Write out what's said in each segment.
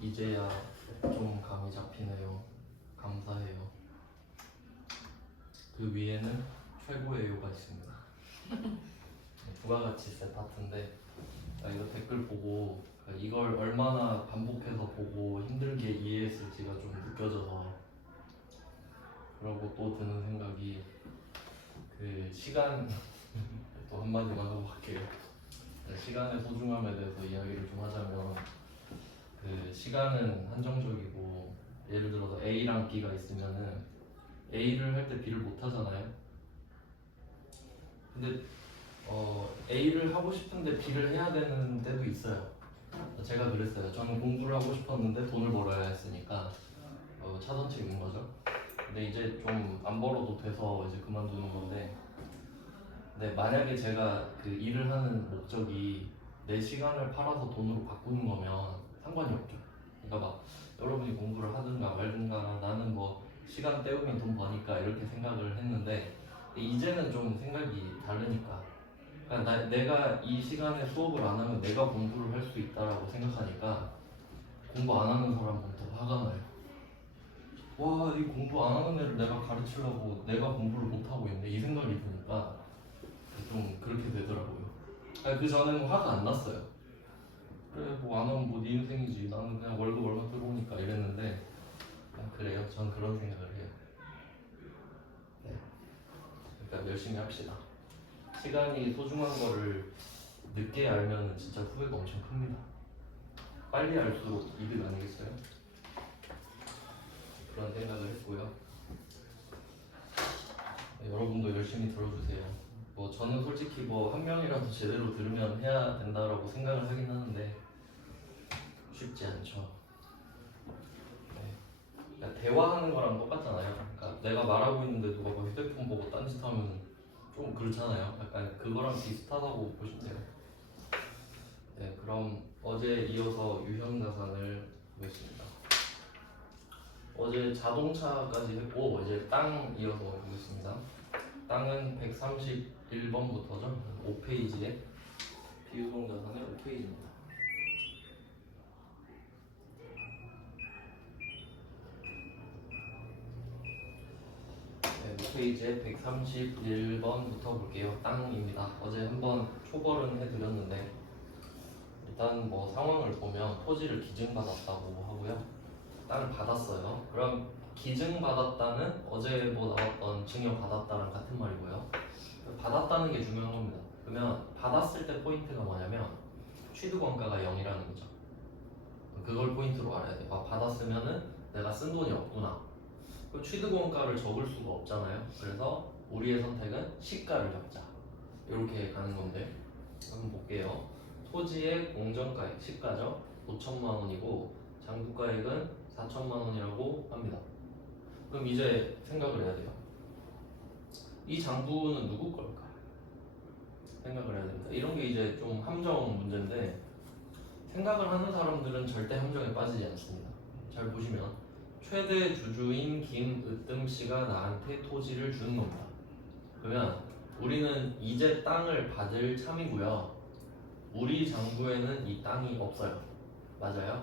이제야 좀 감이 잡히네요. 감사해요. 그 위에는 최고예요가 있습니다. 부가가치 세파트인데 이거 댓글 보고 이걸 얼마나 반복해서 보고 힘들게 이해했을지가 좀 느껴져서, 그러고 또 드는 생각이 그 시간 또 한마디만 하고 갈게요. 시간의 소중함에 대해서 이야기를 좀 하자면, 그 시간은 한정적이고 예를 들어서 A랑 B가 있으면은 A를 할 때 B를 못 하잖아요. 근데 A를 하고 싶은데 B를 해야 되는 때도 있어요. 제가 그랬어요. 저는 공부를 하고 싶었는데 돈을 벌어야 했으니까 차선책인 거죠. 근데 이제 좀 안 벌어도 돼서 이제 그만두는 건데, 근데 만약에 제가 그 일을 하는 목적이 내 시간을 팔아서 돈으로 바꾸는 거면 상관이 없죠. 그러니까 막 여러분이 공부를 하든가 말든가 나는 뭐 시간 때우면 돈 버니까 이렇게 생각을 했는데, 이제는 좀 생각이 다르니까, 그러니까 내가 이 시간에 수업을 안 하면 내가 공부를 할 수 있다라고 생각하니까 공부 안 하는 사람부터 화가 나요. 와, 이 공부 안 하는 애를 내가 가르치려고 내가 공부를 못 하고 있네, 이 생각이 드니까 좀 그렇게 되더라고요. 그 전에는 화가 안 났어요. 그래 뭐 안 하면 뭐 네 인생이지, 나는 그냥 월급 얼마 들어오니까 이랬는데, 그래요. 전 그런 생각을 해요. 네. 그러니까 열심히 합시다. 시간이 소중한 거를 늦게 알면 진짜 후회가 엄청 큽니다. 빨리 알수록 이득 아니겠어요? 그런 생각을 했고요. 네, 여러분도 열심히 들어주세요. 뭐 저는 솔직히 뭐 한 명이라도 제대로 들으면 해야 된다라고 생각을 하긴 하는데 쉽지 않죠. 네. 그러니까 대화하는 거랑 똑같잖아요. 그러니까 내가 말하고 있는데 누가 뭐 휴대폰 보고 딴짓하면 좀 그렇잖아요. 약간 그거랑 비슷하다고 보시면 돼요. 네, 그럼 어제 이어서 유형자산을 보겠습니다. 어제 자동차까지 했고 이제 땅 이어서 보겠습니다. 땅은 131번부터죠. 5페이지에 비유동자산의 5페이지입니다. 네, 5페이지에 131번부터 볼게요. 땅입니다. 어제 한번 초벌은 해드렸는데, 일단 뭐 상황을 보면 토지를 기증받았다고 하고요. 땅을 받았어요. 그럼 기증받았다는 어제 뭐 나왔던 증여받았다랑 같은 말이고요. 받았다는 게 중요한 겁니다. 그러면 받았을 때 포인트가 뭐냐면 취득원가가 0이라는 거죠. 그걸 포인트로 알아야 돼요. 받았으면은 내가 쓴 돈이 없구나. 그럼 취득원가를 적을 수가 없잖아요. 그래서 우리의 선택은 시가를 적자. 이렇게 가는 건데, 한번 볼게요. 토지의 공정가액 시가죠. 5천만 원이고 장부가액은 4천만 원이라고 합니다. 그럼 이제 생각을 해야 돼요. 이 장부는 누구 걸까? 생각을 해야 됩니다. 이런 게 이제 좀 함정 문제인데, 생각을 하는 사람들은 절대 함정에 빠지지 않습니다. 잘 보시면 최대 주주인 김으뜸 씨가 나한테 토지를 주는 겁니다. 그러면 우리는 이제 땅을 받을 참이고요. 우리 장부에는 이 땅이 없어요. 맞아요?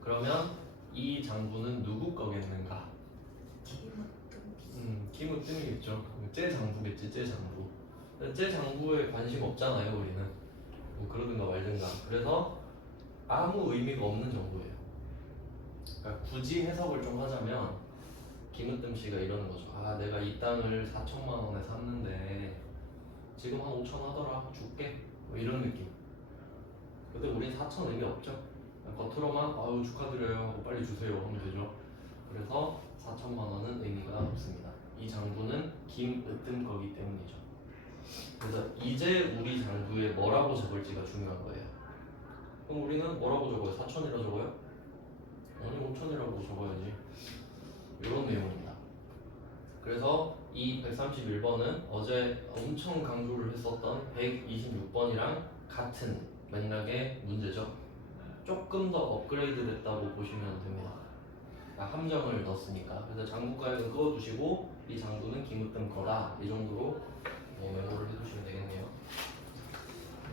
그러면 이 장부는 누구 거겠는가? 김으뜸이겠죠. 제 장부겠지, 제 장부. 제 장부에 관심 없잖아요, 우리는. 뭐 그러든가 말든가. 그래서 아무 의미가 없는 정보예요. 그러니까 굳이 해석을 좀 하자면 김으뜸 씨가 이러는 거죠. 내가 이 땅을 4천만 원에 샀는데 지금 한 5천 하더라, 줄게. 뭐 이런 느낌. 근데 우린 4천 의미 없죠. 겉으로만 아유 축하드려요 하고 빨리 주세요 하면 되죠. 그래서 4천만 원은 의미가 없습니다. 이 장부는 김으뜸 거기 때문이죠. 그래서 이제 우리 장부에 뭐라고 적을지가 중요한 거예요. 그럼 우리는 뭐라고 적어요? 4천이라고 적어요? 아니 5천이라고 적어야지. 이런 내용입니다. 그래서 이 131번은 어제 엄청 강조를 했었던 126번이랑 같은 맥락의 문제죠. 조금 더 업그레이드 됐다고 보시면 됩니다. 함정을 넣었으니까. 그래서 장부가액은 그어두시고 이 장부는 김으뜸 거다, 이 정도로 메모를 해두시면 되겠네요.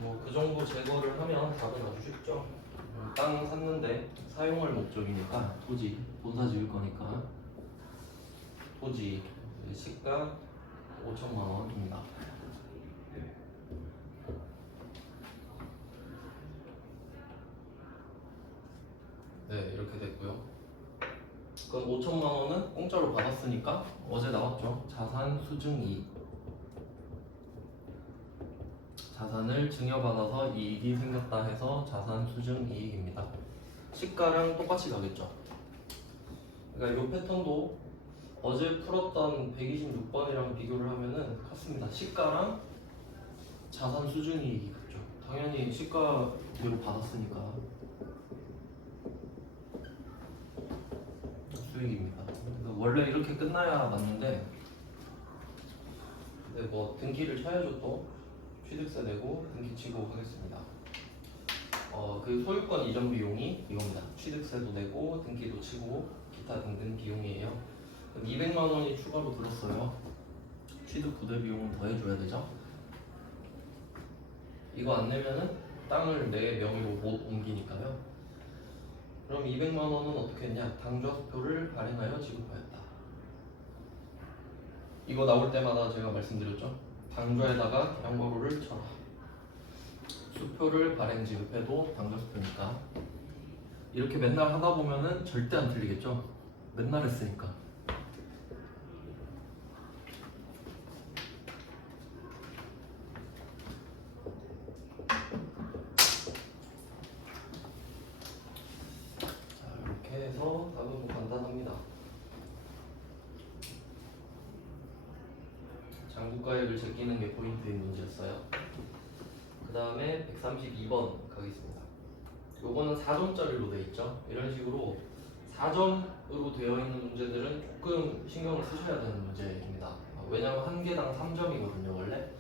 뭐 그 정도 제거를 하면 답은 아주 쉽죠. 땅 샀는데 사용할 목적이니까 토지, 본사 지을 거니까 토지 시가 5천만 원입니다. 네, 이렇게 됐고요. 그럼 5천만 원은 공짜로 받았으니까 어제 나왔죠. 자산 수증 이익. 자산을 증여받아서 이익이 생겼다 해서 자산 수증 이익입니다. 시가랑 똑같이 가겠죠. 그러니까 이 패턴도 어제 풀었던 126번이랑 비교를 하면은 같습니다. 시가랑 자산 수증 이익이 같죠. 당연히 시가대로 받았으니까 수익입니다. 그러니까 원래 이렇게 끝나야 맞는데, 근데 뭐 등기를 쳐야죠. 또 취득세 내고 등기 치고 하겠습니다. 그 소유권 이전 비용이 이겁니다. 취득세도 내고 등기도 치고 기타 등등 비용이에요. 그럼 200만 원이 추가로 들었어요. 취득 부대 비용은 더 해줘야 되죠. 이거 안 내면은 땅을 내 명의로 못 옮기니까요. 그럼 200만 원은 어떻게 했냐? 당좌수표를 발행하여 지급하였다. 이거 나올 때마다 제가 말씀드렸죠. 당좌에다가 양괄호를 쳐라. 수표를 발행 지급해도 당좌수표니까. 이렇게 맨날 하다 보면은 절대 안 틀리겠죠. 맨날 했으니까. 자, 이렇게 해서 답은 간단합니다. 장부가액을 제끼는 게 포인트인 문제였어요. 그 다음에 132번 가겠습니다. 요거는 4점짜리로 되어 있죠. 이런 식으로 4점으로 되어 있는 문제들은 조금 신경을 쓰셔야 되는 문제입니다. 왜냐하면 한 개당 3점이거든요 원래.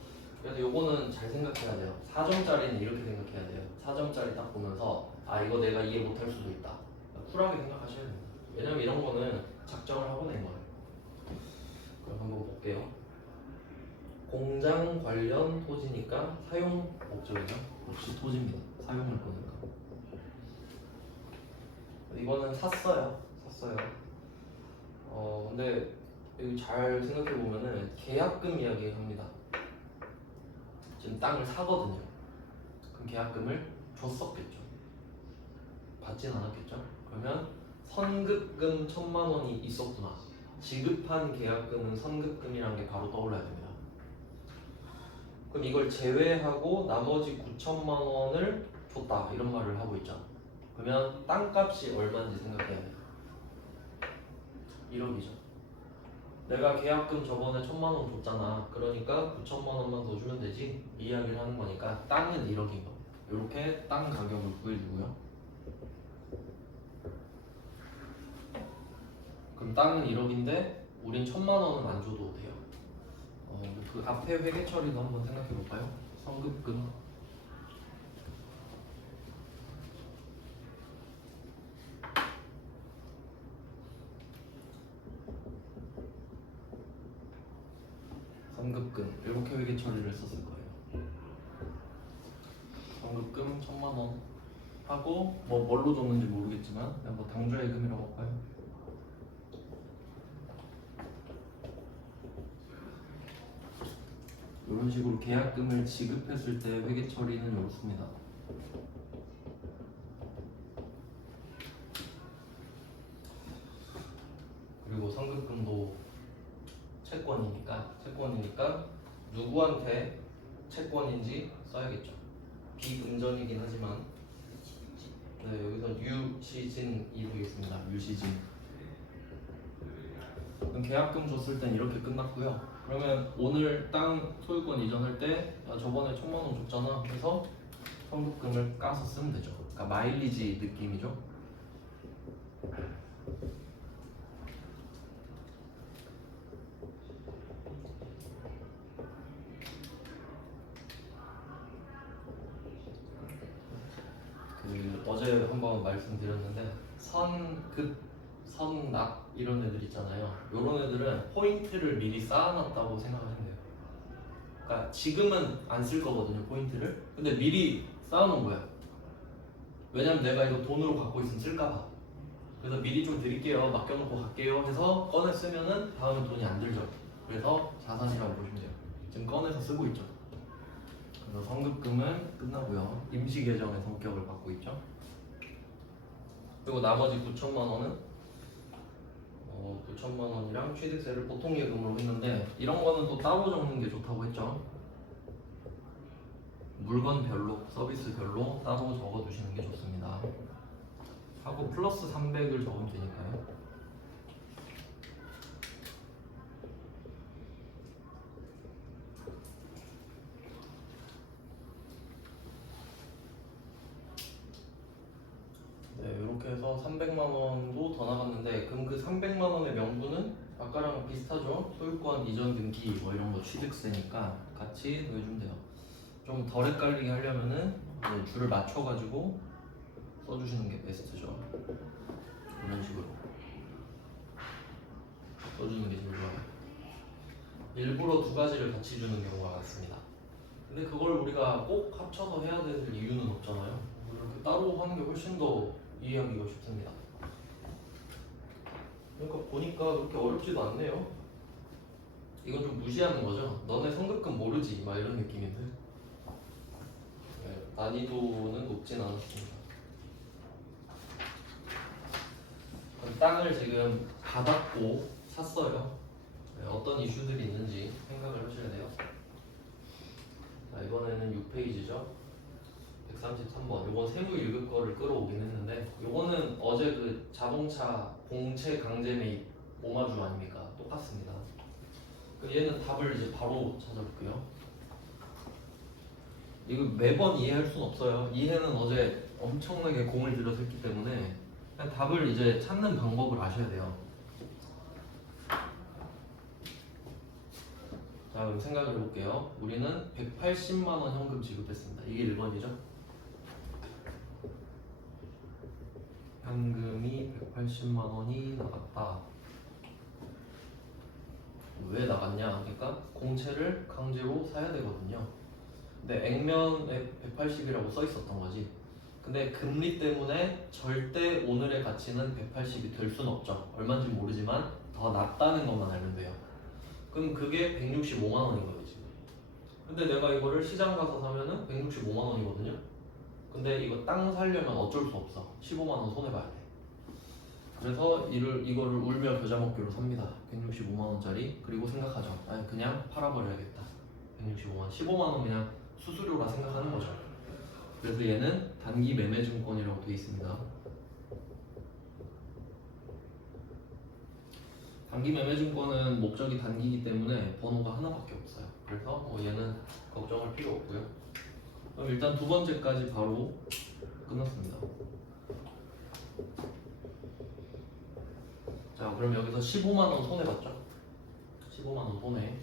그래서 요거는 잘 생각해야 돼요. 4점짜리는 이렇게 생각해야 돼요. 4점짜리 딱 보면서 아 이거 내가 이해 못할 수도 있다. 쿨하게 생각하셔야 됩니다. 왜냐면 이런 거는 작정을 하고 낸 거예요. 그럼 한번 볼게요. 공장 관련 토지니까 사용 목적이죠. 역시 토지입니다. 사용할 거니까. 이거는 샀어요. 근데 여기 잘 생각해 보면은 계약금 이야기합니다. 지금 땅을 사거든요. 그럼 계약금을 줬었겠죠. 받진 않았겠죠. 그러면 선급금 1,000만 원이 있었구나. 지급한 계약금은 선급금이라는 게 바로 떠올라야 됩니다. 그럼 이걸 제외하고 나머지 9천만 원을 줬다 이런 말을 하고 있죠. 그러면 땅값이 얼마인지 생각해야 돼요. 1억이죠. 내가 계약금 저번에 1,000만 원 줬잖아. 그러니까 9천만 원만 더 주면 되지. 이 이야기를 하는 거니까 땅은 1억인 거. 이렇게 땅 가격을 구해주고요. 그럼 땅은 1억인데 우린 1,000만 원은 안 줘도 돼요. 그 앞에 회계 처리도 한번 생각해 볼까요? 선급금 이렇게 회계 처리를 했었을 거예요. 선급금 1,000만 원 하고 뭐 뭘로 줬는지 모르겠지만 그냥 뭐 당좌예금이라고 할까요? 이런 식으로 계약금을 지급했을 때 회계 처리는 이렇습니다. 그리고 선급금도 채권이니까 누구한테 채권인지 써야겠죠. 비금전이긴 하지만 네, 여기서 유시진이 되겠습니다. 유시진. 그럼 계약금 줬을 땐 이렇게 끝났고요. 그러면 오늘 땅 소유권 이전할 때 저번에 1,000만 원 줬잖아. 그래서 선급금을 까서 쓰면 되죠. 그러니까 마일리지 느낌이죠. 어제 한번 말씀드렸는데 선급, 선납 이런 애들 있잖아요. 이런 애들은 포인트를 미리 쌓아놨다고 생각하시면 돼요. 그러니까 지금은 안 쓸 거거든요 포인트를. 근데 미리 쌓아놓은 거야. 왜냐면 내가 이거 돈으로 갖고 있으면 쓸까봐. 그래서 미리 좀 드릴게요, 맡겨놓고 갈게요 해서 꺼내 쓰면은 다음에 돈이 안 들죠. 그래서 자산이라고 보시면 돼요. 지금 꺼내서 쓰고 있죠. 그래서 성급금은 끝나고요. 임시계정의 성격을 갖고 있죠. 그리고 나머지 9천만 원은 9천만 원이랑 취득세를 보통 예금으로 했는데, 이런 거는 또 따로 적는 게 좋다고 했죠. 물건별로, 서비스별로 따로 적어두시는 게 좋습니다. 하고 플러스 300을 적으면 되니까요. 네, 이렇게 해서 300만 원도 더 나갔는데, 그럼 그 300만 원의 명분은 아까랑 비슷하죠? 소유권 이전 등기 뭐 이런 거 취득세니까 같이 넣어주면 돼요. 좀 덜 헷갈리게 하려면은 이제 줄을 맞춰가지고 써주시는 게 베스트죠. 이런 식으로 써주는 게 제일 좋아요. 일부러 두 가지를 같이 주는 경우가 많습니다. 근데 그걸 우리가 꼭 합쳐서 해야 될 이유는 없잖아요. 이렇게 따로 하는 게 훨씬 더 이해하기가 쉽습니다. 그러니까 보니까 그렇게 어렵지도 않네요. 이건 좀 무시하는 거죠. 너네 성급금 모르지? 막 이런 느낌인데. 네, 난이도는 높진 않았습니다. 땅을 지금 받았고 샀어요. 네, 어떤 이슈들이 있는지 생각을 하셔야 돼요. 자, 이번에는 6페이지죠. 133번. 요건 세무 1급 거를 끌어오긴 했는데, 요거는 어제 그 자동차 공채 강제 매입 오마주 아닙니까? 똑같습니다. 얘는 답을 이제 바로 찾아볼게요. 이거 매번 이해할 순 없어요. 이해는 어제 엄청나게 공을 들여서 했기 때문에 그냥 답을 이제 찾는 방법을 아셔야 돼요. 자, 그럼 생각을 해볼게요. 우리는 180만 원 현금 지급했습니다. 이게 1번이죠. 현금이 180만 원이 나갔다. 왜 나갔냐? 그러니까 공채를 강제로 사야 되거든요. 근데 액면에 180이라고 써 있었던 거지. 근데 금리 때문에 절대 오늘의 가치는 180이 될 수는 없죠. 얼마인지 모르지만 더 낮다는 것만 알면 돼요. 그럼 그게 165만 원인 거예요 지금. 근데 내가 이거를 시장 가서 사면은 165만 원이거든요. 근데 이거 땅 살려면 어쩔 수 없어. 15만 원 손해 봐야 돼. 그래서 이거를 울며 겨자 먹기로 삽니다. 165만 원짜리. 그리고 생각하죠. 아니 그냥 팔아버려야겠다. 165만 원, 15만 원 그냥 수수료라 생각하는 거죠. 그래서 얘는 단기 매매증권이라고 되어 있습니다. 단기 매매증권은 목적이 단기이기 때문에 번호가 하나밖에 없어요. 그래서 얘는 걱정할 필요 없고요. 그럼 일단 두 번째까지 바로 끝났습니다. 자, 그럼 여기서 15만 원 손해 봤죠? 15만 원 손해.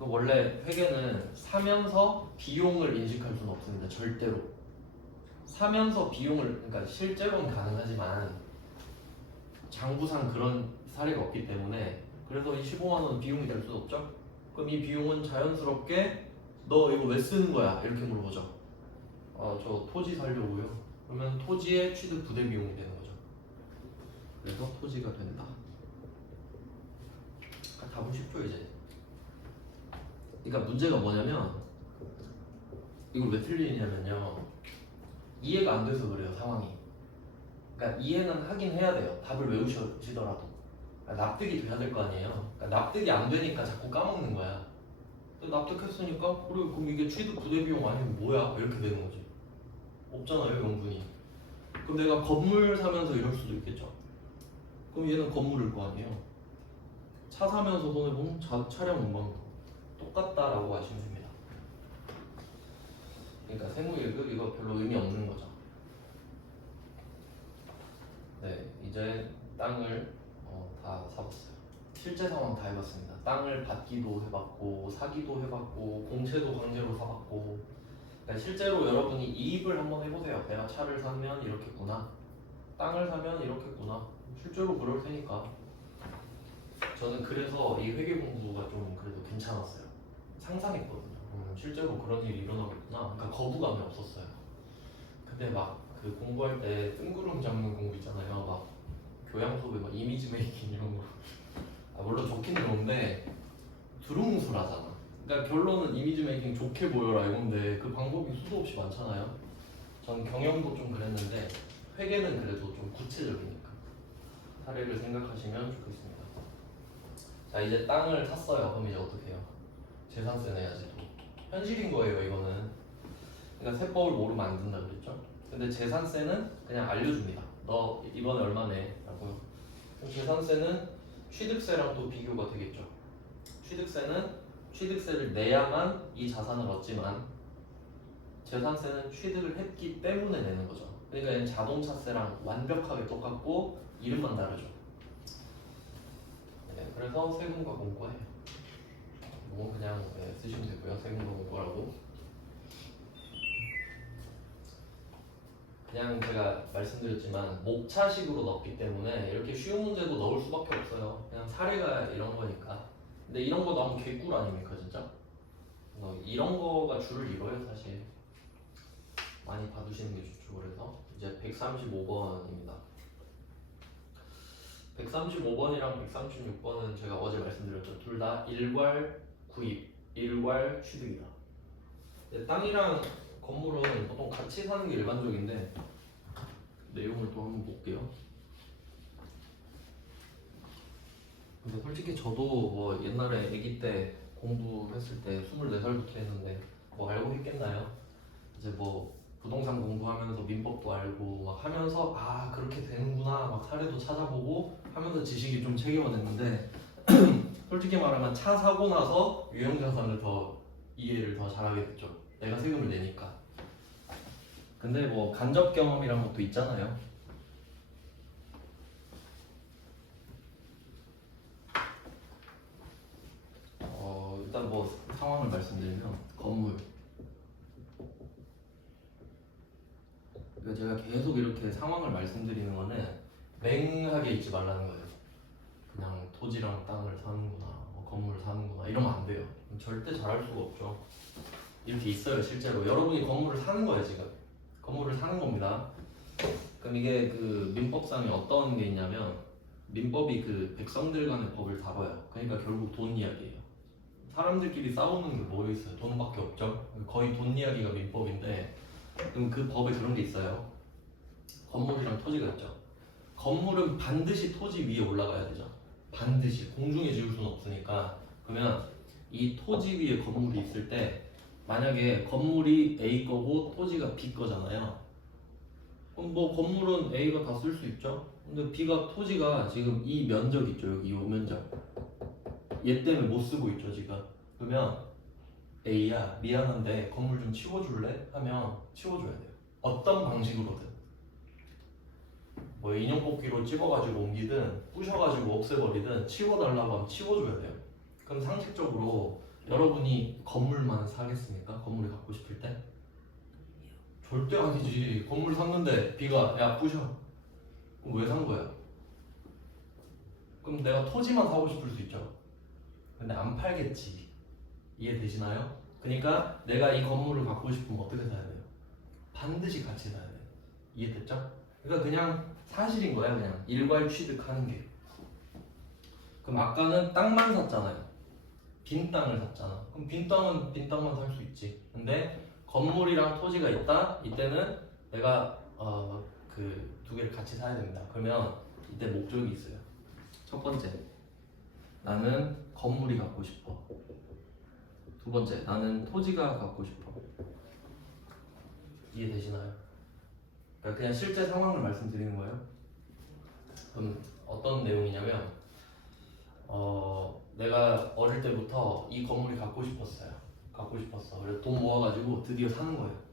원래 회계는 사면서 비용을 인식할 수는 없습니다. 절대로. 사면서 비용을, 그러니까 실제로는 가능하지만 장부상 그런 사례가 없기 때문에, 그래서 이 15만 원 비용이 될 수는 없죠. 그럼 이 비용은 자연스럽게 너 이거 왜 쓰는 거야? 이렇게 물어보죠. 저 토지 살려고요. 그러면 토지의 취득 부대 비용이 되는 거죠. 그래서 토지가 된다. 답은 쉽죠 이제. 그러니까 문제가 뭐냐면 이걸 왜 틀리냐면요, 이해가 안 돼서 그래요 상황이. 그러니까 이해는 하긴 해야 돼요. 답을 외우시더라도. 그러니까 납득이 돼야 될 거 아니에요. 그러니까 납득이 안 되니까 자꾸 까먹는 거야. 근데 납득했으니까 그래, 그럼 이게 취득 부대 비용 아니면 뭐야? 이렇게 되는 거지. 없잖아요 명분이. 그럼 내가 건물 사면서 이럴 수도 있겠죠. 그럼 얘는 건물일 거 아니에요. 차 사면서 손해보면 차량 운반도 똑같다라고 하시면 됩니다. 그러니까 세무 1급 이거 별로 의미 없는 거죠. 네, 이제 땅을 다 사봤어요. 실제 상황 다 해봤습니다. 땅을 받기도 해봤고 사기도 해봤고 공채도 강제로 사봤고. 그러니까 실제로 여러분이 이입을 한번 해보세요. 내가 차를 사면 이렇겠구나, 땅을 사면 이렇겠구나. 실제로 그럴 테니까. 저는 그래서 이 회계 공부가 좀 그래도 괜찮았어요. 상상했거든요. 실제로 그런 일이 일어나겠구나. 그러니까 거부감이 없었어요. 근데 막 그 공부할 때 뜬구름 잡는 공부 있잖아요. 막 교양 수업에 막 이미지 메이킹 이런 거. 물론 좋긴 좋은데 두루뭉술하잖아. 그러니까 결론은 이미지 메이킹 좋게 보여라 이건데 그 방법이 수도 없이 많잖아요. 전 경영도 좀 그랬는데 회계는 그래도 좀 구체적이니까 사례를 생각하시면 좋겠습니다. 자, 이제 땅을 샀어요. 그럼 이제 어떻게 해요? 재산세 내야지 또. 현실인 거예요 이거는. 그러니까 세법을 모르면 안 된다 그랬죠. 근데 재산세는 그냥 알려줍니다. 너 이번에 얼마 내? 라고요. 재산세는 취득세랑 또 비교가 되겠죠. 취득세는 취득세를 내야만 이 자산을 얻지만 재산세는 취득을 했기 때문에 내는 거죠. 그러니까 얘는 자동차세랑 완벽하게 똑같고 이름만 다르죠. 네, 그래서 세금과 공부해요. 뭐 그냥 쓰시면 되고요. 세금과 공부라고. 그냥 제가 말씀드렸지만 목차식으로 넣기 때문에 이렇게 쉬운 문제도 넣을 수밖에 없어요. 그냥 사례가 이런 거니까. 근데 이런 거 너무 개꿀 아닙니까 진짜? 이런 거가 줄을 이뤄요 사실. 많이 받으시는 게 좋죠. 그래서 이제 135번입니다. 135번이랑 136번은 제가 어제 말씀드렸죠. 둘 다 일괄 구입, 일괄 취득이다. 땅이랑 건물은 보통 같이 사는 게 일반적인데 내용을 또 한번 볼게요. 근데 솔직히 저도 뭐 옛날에 아기 때 공부했을 때 24살부터 했는데 뭐 알고 했겠나요? 이제 뭐 부동산 공부하면서 민법도 알고 막 하면서 아 그렇게 되는구나 막 사례도 찾아보고 하면서 지식이 좀 체계화됐는데 솔직히 말하면 차 사고 나서 유형자산을 더 이해를 더 잘하게 됐죠. 내가 세금을 내니까. 근데 뭐 간접 경험이란 것도 있잖아요. 일단 뭐 상황을 말씀드리면 건물. 그러니까 제가 계속 이렇게 상황을 말씀드리는 거는 맹하게 읽지 말라는 거예요. 그냥 토지랑 땅을 사는구나, 뭐 건물을 사는구나 이러면 안 돼요. 절대 잘할 수가 없죠. 이렇게 있어요 실제로. 여러분이 건물을 사는 거예요 지금. 건물을 사는 겁니다. 그럼 이게 그 민법상에 어떤 게 있냐면 민법이 그 백성들 간의 법을 다뤄요. 그러니까 결국 돈 이야기예요. 사람들끼리 싸우는 게 뭐 있어요? 돈밖에 없죠. 거의 돈 이야기가 민법인데 그럼 그 법에 그런 게 있어요. 건물이랑 토지가 있죠. 건물은 반드시 토지 위에 올라가야 되죠. 반드시 공중에 지을 수는 없으니까. 그러면 이 토지 위에 건물이 있을 때 만약에 건물이 A 거고 토지가 B 거잖아요. 그럼 뭐 건물은 A가 다 쓸 수 있죠. 근데 B가 토지가 지금 이 면적 있죠. 여기 이 면적. 얘 때문에 못 쓰고 있죠 지금. 그러면 A야 미안한데 건물 좀 치워줄래? 하면 치워줘야 돼요. 어떤 방식으로든. 뭐 인형 뽑기로 찍어가지고 옮기든 부셔가지고 없애버리든 치워달라고 하면 치워줘야 돼요. 그럼 상식적으로 여러분이 건물만 사겠습니까? 건물을 갖고 싶을 때? 절대 아니지. 건물 샀는데 B가 야 부셔. 그럼 왜 산 거야? 그럼 내가 토지만 사고 싶을 수 있죠. 근데 안 팔겠지. 이해되시나요? 그러니까 내가 이 건물을 갖고 싶으면 어떻게 사야 돼요? 반드시 같이 사야 돼요. 이해됐죠? 그러니까 그냥 사실인 거야. 그냥 일괄 취득하는 게. 그럼 아까는 땅만 샀잖아요. 빈 땅을 샀잖아. 그럼 빈 땅은 빈 땅만 살 수 있지. 근데 건물이랑 토지가 있다. 이때는 내가 그 두 개를 같이 사야 됩니다. 그러면 이때 목적이 있어요. 첫 번째, 나는 건물이 갖고 싶어. 두 번째, 나는 토지가 갖고 싶어. 이해되시나요? 그러니까 그냥 실제 상황을 말씀드리는 거예요. 그럼 어떤 내용이냐면 내가 어릴 때부터 이 건물이 갖고 싶었어요. 갖고 싶었어. 그래서 돈 모아가지고 드디어 사는 거예요.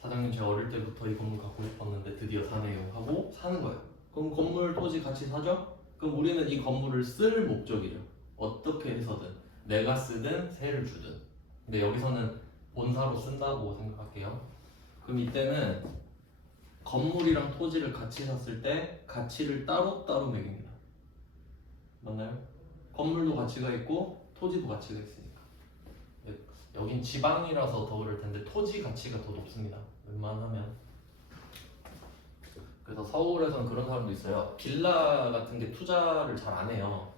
사장님 제가 어릴 때부터 이 건물 갖고 싶었는데 드디어 사네요 하고 사는 거예요. 그럼 건물 토지 같이 사죠? 그럼 우리는 이 건물을 쓸 목적이죠. 어떻게 해서든 내가 쓰든 세를 주든. 근데 여기서는 본사로 쓴다고 생각할게요. 그럼 이때는 건물이랑 토지를 같이 샀을 때 가치를 따로따로 매깁니다. 맞나요? 건물도 가치가 있고 토지도 가치가 있으니까. 여긴 지방이라서 더 그럴 텐데 토지 가치가 더 높습니다. 웬만하면. 그래서 서울에서는 그런 사람도 있어요. 빌라 같은 게 투자를 잘 안 해요.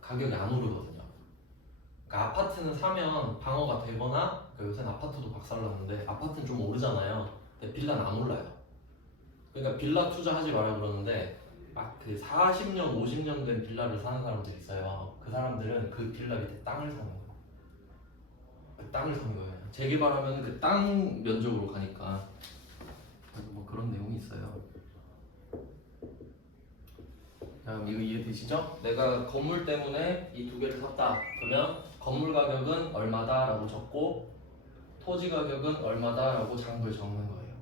가격이 안 오르거든요. 그러니까 아파트는 사면 방어가 되거나, 그러니까 요새는 아파트도 박살났는데 아파트는 좀 오르잖아요. 근데 빌라는 안 올라요. 그러니까 빌라 투자하지 마라 그러는데 막 그 40년, 50년 된 빌라를 사는 사람들이 있어요. 그 사람들은 그 빌라 밑에 땅을 사는 거예요. 그 땅을 사는 거예요. 재개발하면 그 땅 면적으로 가니까. 뭐 그런 내용이 있어요. 자, 이거 이해되시죠? 내가 건물 때문에 이 두 개를 샀다. 그러면 건물 가격은 얼마다라고 적고 토지 가격은 얼마다라고 장부에 적는 거예요.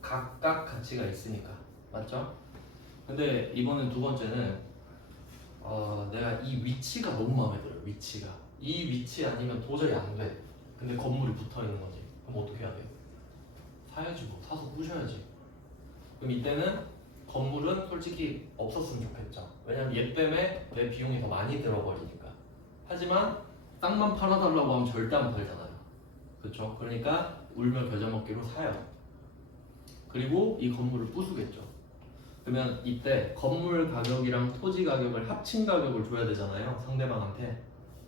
각각 가치가 있으니까. 맞죠? 근데 이번엔 두 번째는 내가 이 위치가 너무 마음에 들어요. 위치가. 이 위치 아니면 도저히 안 돼. 근데 건물이 붙어 있는 거지. 그럼 어떻게 해야 돼요? 사야지 뭐. 사서 부셔야지. 그럼 이때는 건물은 솔직히 없었으면 좋겠죠. 왜냐면 얘 때문에 내 비용이 더 많이 들어버리니까. 하지만 땅만 팔아달라고 하면 절대 안 팔잖아요. 그렇죠? 그러니까 울며 겨자 먹기로 사요. 그리고 이 건물을 부수겠죠. 그러면 이때 건물 가격이랑 토지 가격을 합친 가격을 줘야 되잖아요. 상대방한테.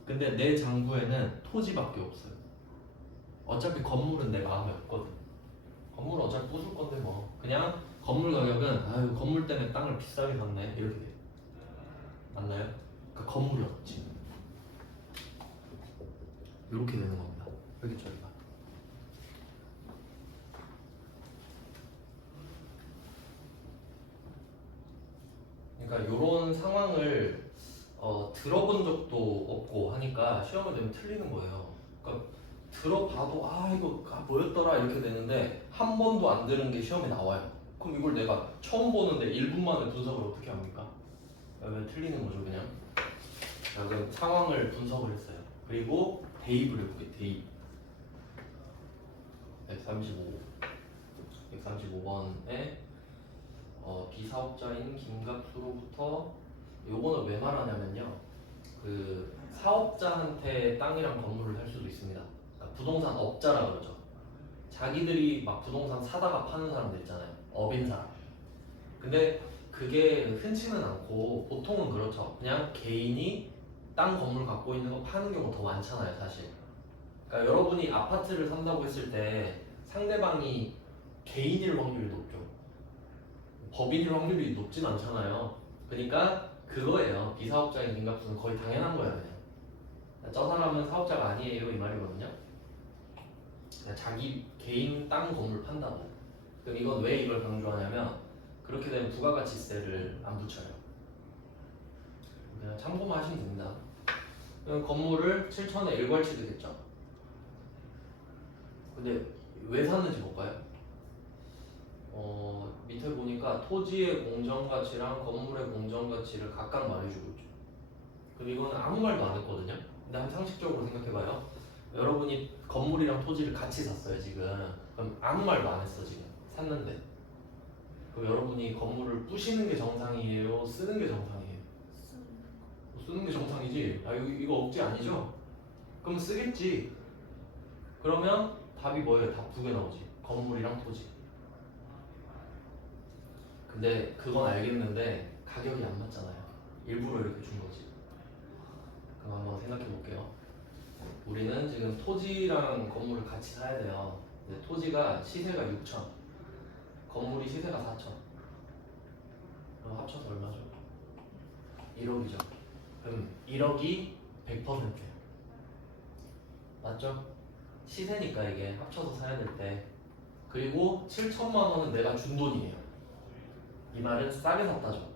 근데 내 장부에는 토지밖에 없어요. 어차피 건물은 내 마음에 없거든. 건물은 어차피 부술 건데 뭐 그냥 건물 가격은 아유 건물 때문에 땅을 비싸게 샀네 이렇게 돼요. 맞나요? 그러니까 건물이 없지. 이렇게 되는 겁니다. 여기 저희가. 그러니까 이런 상황을 들어본 적도 없고 하니까 시험을 되면 틀리는 거예요. 그러니까 들어봐도 아 이거 뭐였더라 이렇게 되는데 한 번도 안 들은 게 시험에 나와요. 그럼 이걸 내가 처음 보는데 1분 만에 분석을 어떻게 합니까? 그러면 틀리는 거죠 그냥. 자, 그럼 상황을 분석을 했어요. 그리고 대입을 해볼게요. 대입 135번에 비사업자인 김갑수로부터 요거는 왜 말하냐면요. 그 사업자한테 땅이랑 건물을 살 수도 있습니다. 그러니까 부동산 업자라 그러죠. 자기들이 막 부동산 사다가 파는 사람들 있잖아요. 업인 사람. 근데 그게 흔치는 않고 보통은 그렇죠. 그냥 개인이 땅 건물 갖고 있는 거 파는 경우가 더 많잖아요, 사실. 그러니까 여러분이 아파트를 산다고 했을 때 상대방이 개인일 확률이 높죠. 법인일 확률이 높진 않잖아요. 그러니까 그거예요. 비사업자인 민갑수는 거의 당연한 거예요, 그냥. 저 사람은 사업자가 아니에요 이 말이거든요. 그냥 자기 개인 땅 건물 판다고. 그럼 이건 왜 이걸 강조하냐면 그렇게 되면 부가가치세를 안 붙여요. 그냥 참고만 하시면 됩니다. 그럼 건물을 7천에 일괄 취득했죠. 근데 왜 샀는지 볼까요? 밑에 보니까 토지의 공정가치랑 건물의 공정가치를 각각 말해주고 있죠. 그럼 이거는 아무 말도 안 했거든요. 근데 한번 상식적으로 생각해봐요. 여러분이 건물이랑 토지를 같이 샀어요 지금. 그럼 아무 말도 안 했어 지금. 샀는데. 그럼 여러분이 건물을 부시는 게 정상이에요? 쓰는 게 정상이에요? 쓰는 게 정상이지. 아 이거 억지 아니죠? 그럼 쓰겠지. 그러면 답이 뭐예요? 답 두 개 나오지. 건물이랑 토지. 근데 그건 알겠는데 가격이 안 맞잖아요. 일부러 이렇게 준 거지. 그럼 한번 생각해 볼게요. 우리는 지금 토지랑 건물을 같이 사야 돼요. 근데 토지가 시세가 6천, 건물이 시세가 4천. 그럼 합쳐서 얼마죠? 1억이죠. 그럼 1억이 100%예요. 맞죠? 시세니까 이게 합쳐서 사야 될 때. 그리고 7천만 원은 내가 준 돈이에요. 이 말은 싸게 샀다죠.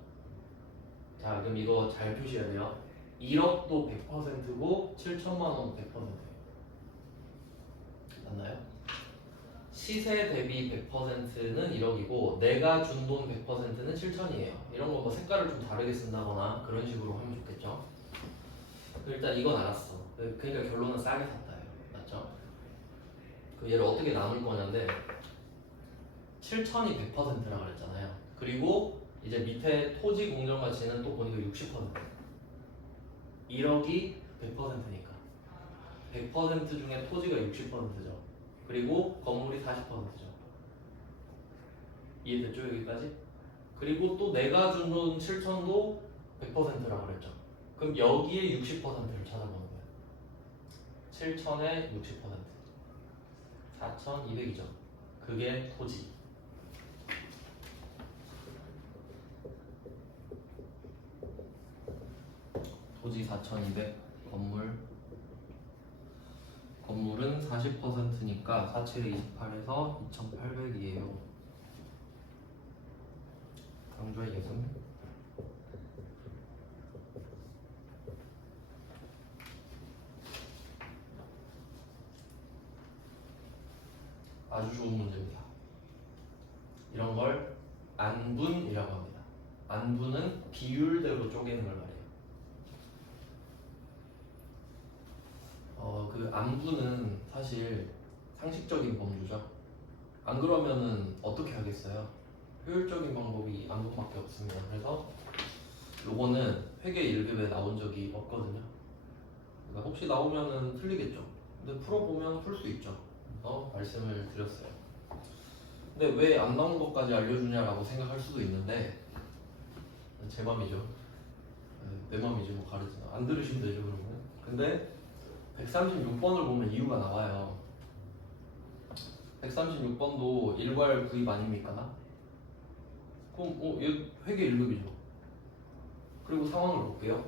자, 그럼 이거 잘 표시해야 돼요. 1억도 100%고 7천만 원도 100%예요. 맞나요? 시세 대비 100%는 1억이고 내가 준 돈 100%는 7천이에요. 이런 거 뭐 색깔을 좀 다르게 쓴다거나 그런 식으로 하면 좋겠죠. 일단 이건 알았어. 그러니까 결론은 싸게 샀다예요. 맞죠? 그 얘를 어떻게 나눌 거냐인데 7천이 100%라고 그랬잖아요. 그리고 이제 밑에 토지 공정 가치는 또 보니까 60%. 1억이 100%니까 100% 중에 토지가 60%죠. 그리고 건물이 40%죠. 이해됐죠 여기까지? 그리고 또 내가 준 돈 7천도 100%라고 그랬죠. 그럼 여기에 60%를 찾아보는 거예요. 7천에 60%. 4,200이죠. 그게 토지. 토지 4,200, 건물은 40%니까 4,728에서 2,800이에요. 강조의 예금. 아주 좋은 문제입니다. 이런 걸 안분이라고 합니다. 안분은 비율대로 쪼개는 걸 말해요. 그 안분은 사실 상식적인 범주죠. 안 그러면은 어떻게 하겠어요? 효율적인 방법이 안분밖에 없습니다. 그래서 요거는 회계 1급에 나온 적이 없거든요. 그러니까 혹시 나오면은 틀리겠죠. 근데 풀어보면 풀 수 있죠. 말씀을 드렸어요. 근데 왜 안 나온 것까지 알려주냐라고 생각할 수도 있는데 제 맘이죠. 내 맘이지 뭐 가르치나. 안 들으시면 되죠 그러면. 근데 136번을 보면 이유가 나와요. 136번도 일괄 구입 아닙니까? 그럼 얘 회계 1급이죠. 그리고 상황을 볼게요.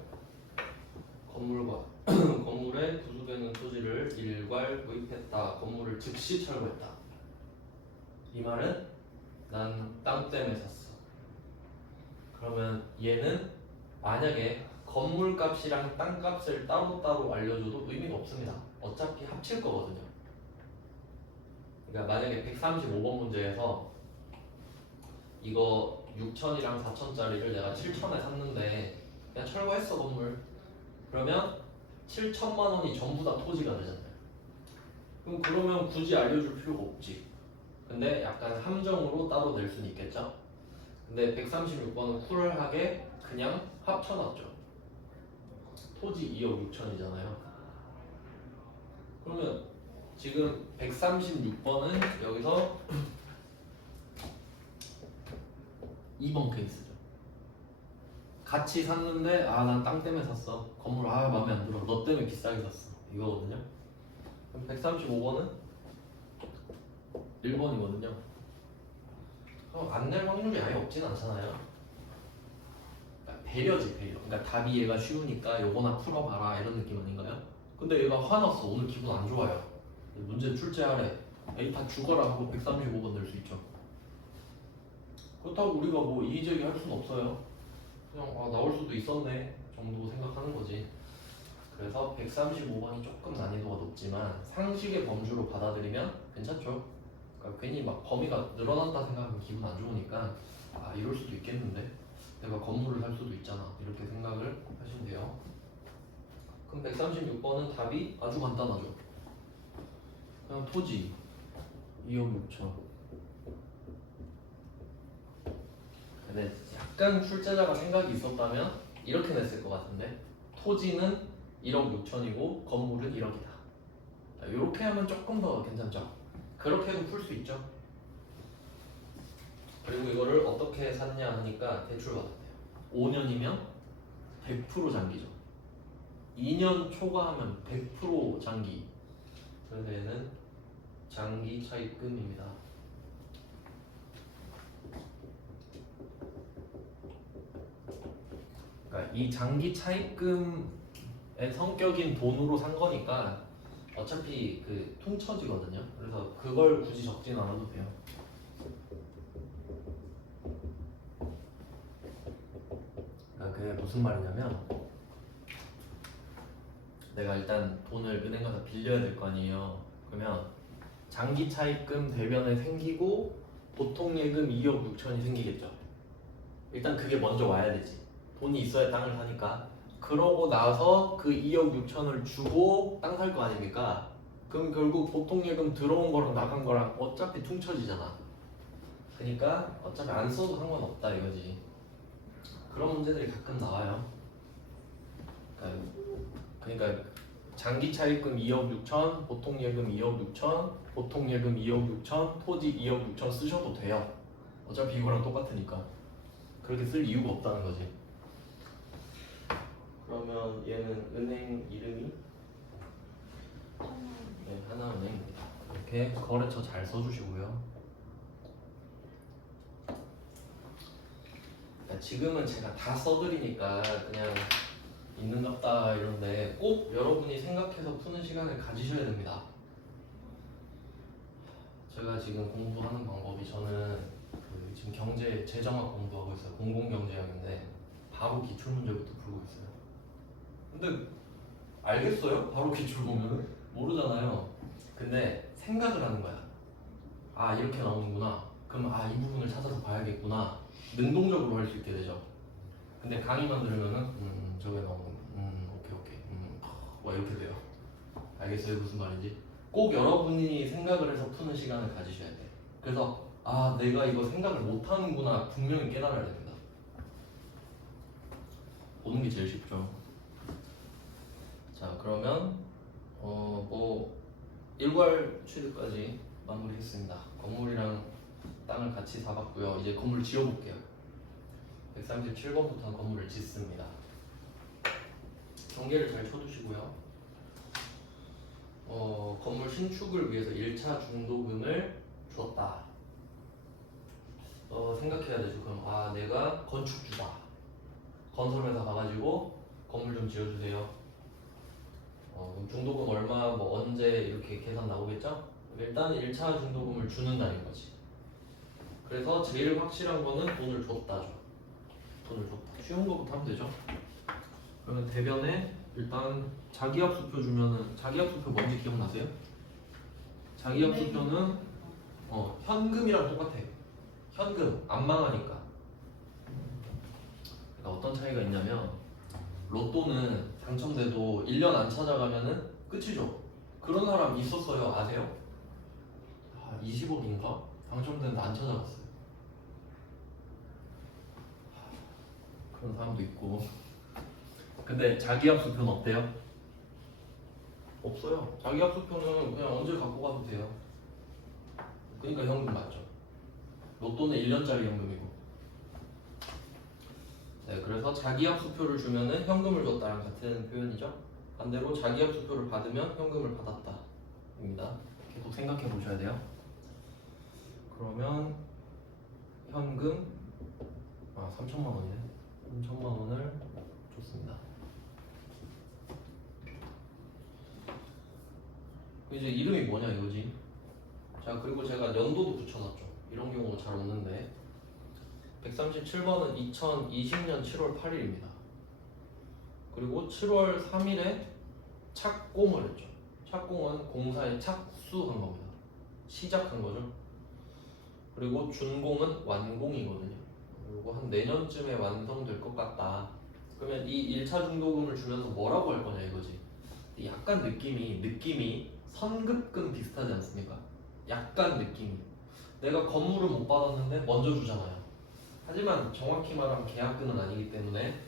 건물에 구속되는 토지를 일괄 구입했다. 건물을 즉시 철거했다. 이 말은 난 땅 때문에 샀어. 그러면 얘는 만약에 건물값이랑 땅값을 따로따로 알려줘도 의미가 없습니다. 어차피 합칠 거거든요. 그러니까 만약에 135번 문제에서 이거 6천이랑 4천짜리를 내가 7천에 샀는데 그냥 철거했어 건물. 그러면 7천만 원이 전부 다 토지가 되잖아요. 그러면 굳이 알려줄 필요가 없지. 근데 약간 함정으로 따로 낼 수는 있겠죠. 근데 136번은 쿨하게 그냥 합쳐놨죠. 토지 2억 6천이잖아요. 그러면 지금 136번은 여기서 2번 케이스죠. 같이 샀는데 난 땅 때문에 샀어. 건물 마음에 안 들어. 너 때문에 비싸게 샀어. 이거거든요. 그럼 135번은 1번이거든요. 그럼 안 낼 확률이 아예 없진 않잖아요. 그러니까 배려지 배려. 그러니까 답이 얘가 쉬우니까 요거나 풀어봐라 이런 느낌 아닌가요? 근데 얘가 화났어. 오늘 기분 안 좋아요. 문제 출제하래. 에이 다 죽어라 하고 135번 낼 수 있죠. 그렇다고 우리가 뭐 이의제기 할 수는 없어요. 그냥 나올 수도 있었네 정도 생각하는 거지. 그래서 135번이 조금 난이도가 높지만 상식의 범주로 받아들이면 괜찮죠. 그러니까 괜히 막 범위가 늘어난다 생각하면 기분 안 좋으니까 이럴 수도 있겠는데 내가 건물을 살 수도 있잖아 이렇게 생각을 하시면 돼요. 그럼 136번은 답이 아주 간단하죠. 그냥 토지 2억 6천. 근데 약간 출제자가 생각이 있었다면 이렇게 냈을 것 같은데 토지는 1억 6천이고 건물은 1억이다. 이렇게 하면 조금 더 괜찮죠. 그렇게 해도 풀 수 있죠. 그리고 이거를 어떻게 샀냐 하니까 대출 받았대요. 5년이면 100% 장기죠. 2년 초과하면 100% 장기. 그래서 얘는 장기 차입금입니다. 그러니까 이 장기 차입금의 성격인 돈으로 산 거니까 어차피 그 통처지거든요. 그래서 그걸 굳이 적진 않아도 돼요. 그러니까 그게 무슨 말이냐면 내가 일단 돈을 은행 가서 빌려야 될 거 아니에요. 그러면 장기 차입금 대변에 생기고 보통 예금 2억 6천이 생기겠죠. 일단 그게 먼저 와야 되지. 돈이 있어야 땅을 사니까. 그러고 나서 그 2억 6천을 주고 땅 살 거 아닙니까? 그럼 결국 보통 예금 들어온 거랑 나간 거랑 어차피 퉁쳐지잖아. 그러니까 어차피 안 써도 상관없다 이거지. 그런 문제들이 가끔 나와요. 그러니까 장기 차입금 2억 6천, 보통 예금 2억 6천, 보통 예금 2억 6천, 토지 2억 6천 쓰셔도 돼요. 어차피 이거랑 똑같으니까. 그렇게 쓸 이유가 없다는 거지. 그러면 얘는 은행 이름이 네, 하나은행입니다. 이렇게 거래처 잘 써주시고요. 지금은 제가 다 써드리니까 그냥 있는갑다 이런데 꼭 여러분이 생각해서 푸는 시간을 가지셔야 됩니다. 제가 지금 공부하는 방법이 저는 지금 경제 재정학 공부하고 있어요. 공공경제학인데 바로 기출문제부터 풀고 있어요. 근데 알겠어요? 바로 기출 보면은 모르잖아요. 근데 생각을 하는 거야. 아 이렇게 나오는구나. 그럼 아 이 부분을 찾아서 봐야겠구나. 능동적으로 할 수 있게 되죠. 근데 강의만 들으면은 저게 나오는 오케이 뭐 이렇게 돼요. 알겠어요 무슨 말인지? 꼭 여러분이 생각을 해서 푸는 시간을 가지셔야 돼. 그래서 아 내가 이거 생각을 못하는구나 분명히 깨달아야 됩니다. 보는 게 제일 쉽죠. 자 그러면 뭐 일괄 취득까지 마무리했습니다. 건물이랑 땅을 같이 사봤고요. 이제 건물을 지어볼게요. 137번부터 건물을 짓습니다. 경계를 잘 쳐주시고요. 건물 신축을 위해서 1차 중도금을 줬다. 생각해야 되죠. 그럼 아 내가 건축주다. 건설회사 가가지고 건물 좀 지어주세요. 그럼 중도금 얼마 뭐 언제 이렇게 계산 나오겠죠? 일단 1차 중도금을 주는다는 거지. 그래서 제일 확실한 거는 돈을 줬다죠. 돈을 줬다. 쉬운 거부터 하면 되죠. 그러면 대변에 일단 자기합수표 주면은 자기합수표 뭔지 기억나세요? 자기합수표는 현금이랑 똑같아. 현금 안 망하니까. 그러니까 어떤 차이가 있냐면 로또는 당첨돼도 1년 안 찾아가면은 끝이죠. 그런 사람 있었어요. 아세요? 20억인가? 당첨됐는데 안 찾아갔어요. 그런 사람도 있고. 근데 자기합수표는 어때요? 없어요. 자기합수표는 그냥 언제 갖고 가도 돼요. 그러니까 현금 맞죠. 로또는 1년짜리 현금이고. 네, 그래서 자기합수표를 주면은 현금을 줬다랑 같은 표현이죠. 반대로 자기합수표를 받으면 현금을 받았다입니다. 계속 생각해 보셔야 돼요. 그러면 현금 3천만 원이네. 3천만 원을 줬습니다. 이제 이름이 뭐냐 이거지. 자 그리고 제가 연도도 붙여놨죠. 이런 경우 잘 없는데 137번은 2020년 7월 8일입니다. 그리고 7월 3일에 착공을 했죠. 착공은 공사에 착수한 겁니다. 시작한 거죠. 그리고 준공은 완공이거든요. 그리고 한 내년쯤에 완성될 것 같다. 그러면 이 1차 중도금을 주면서 뭐라고 할 거냐 이거지. 약간 느낌이 선급금 비슷하지 않습니까? 약간 느낌이. 내가 건물을 못 받았는데 먼저 주잖아요. 하지만 정확히 말하면 계약금은 아니기 때문에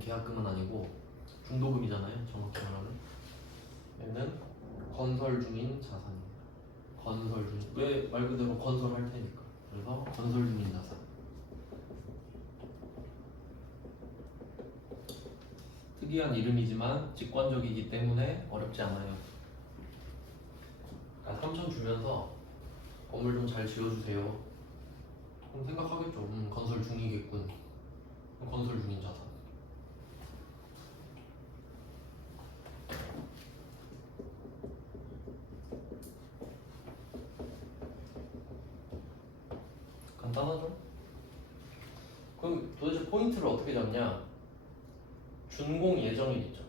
계약금은 아니고 중도금이잖아요. 정확히 말하면 얘는 건설 중인 자산입니다. 건설 중. 왜 말 그대로 건설할 테니까. 그래서 건설 중인 자산. 특이한 이름이지만 직관적이기 때문에 어렵지 않아요. 3천 주면서 건물 좀 잘 지어주세요. 그럼 생각하겠죠. 건설 중이겠군. 건설 중인 자산. 간단하죠? 그럼 도대체 포인트를 어떻게 잡냐? 준공 예정일 있죠.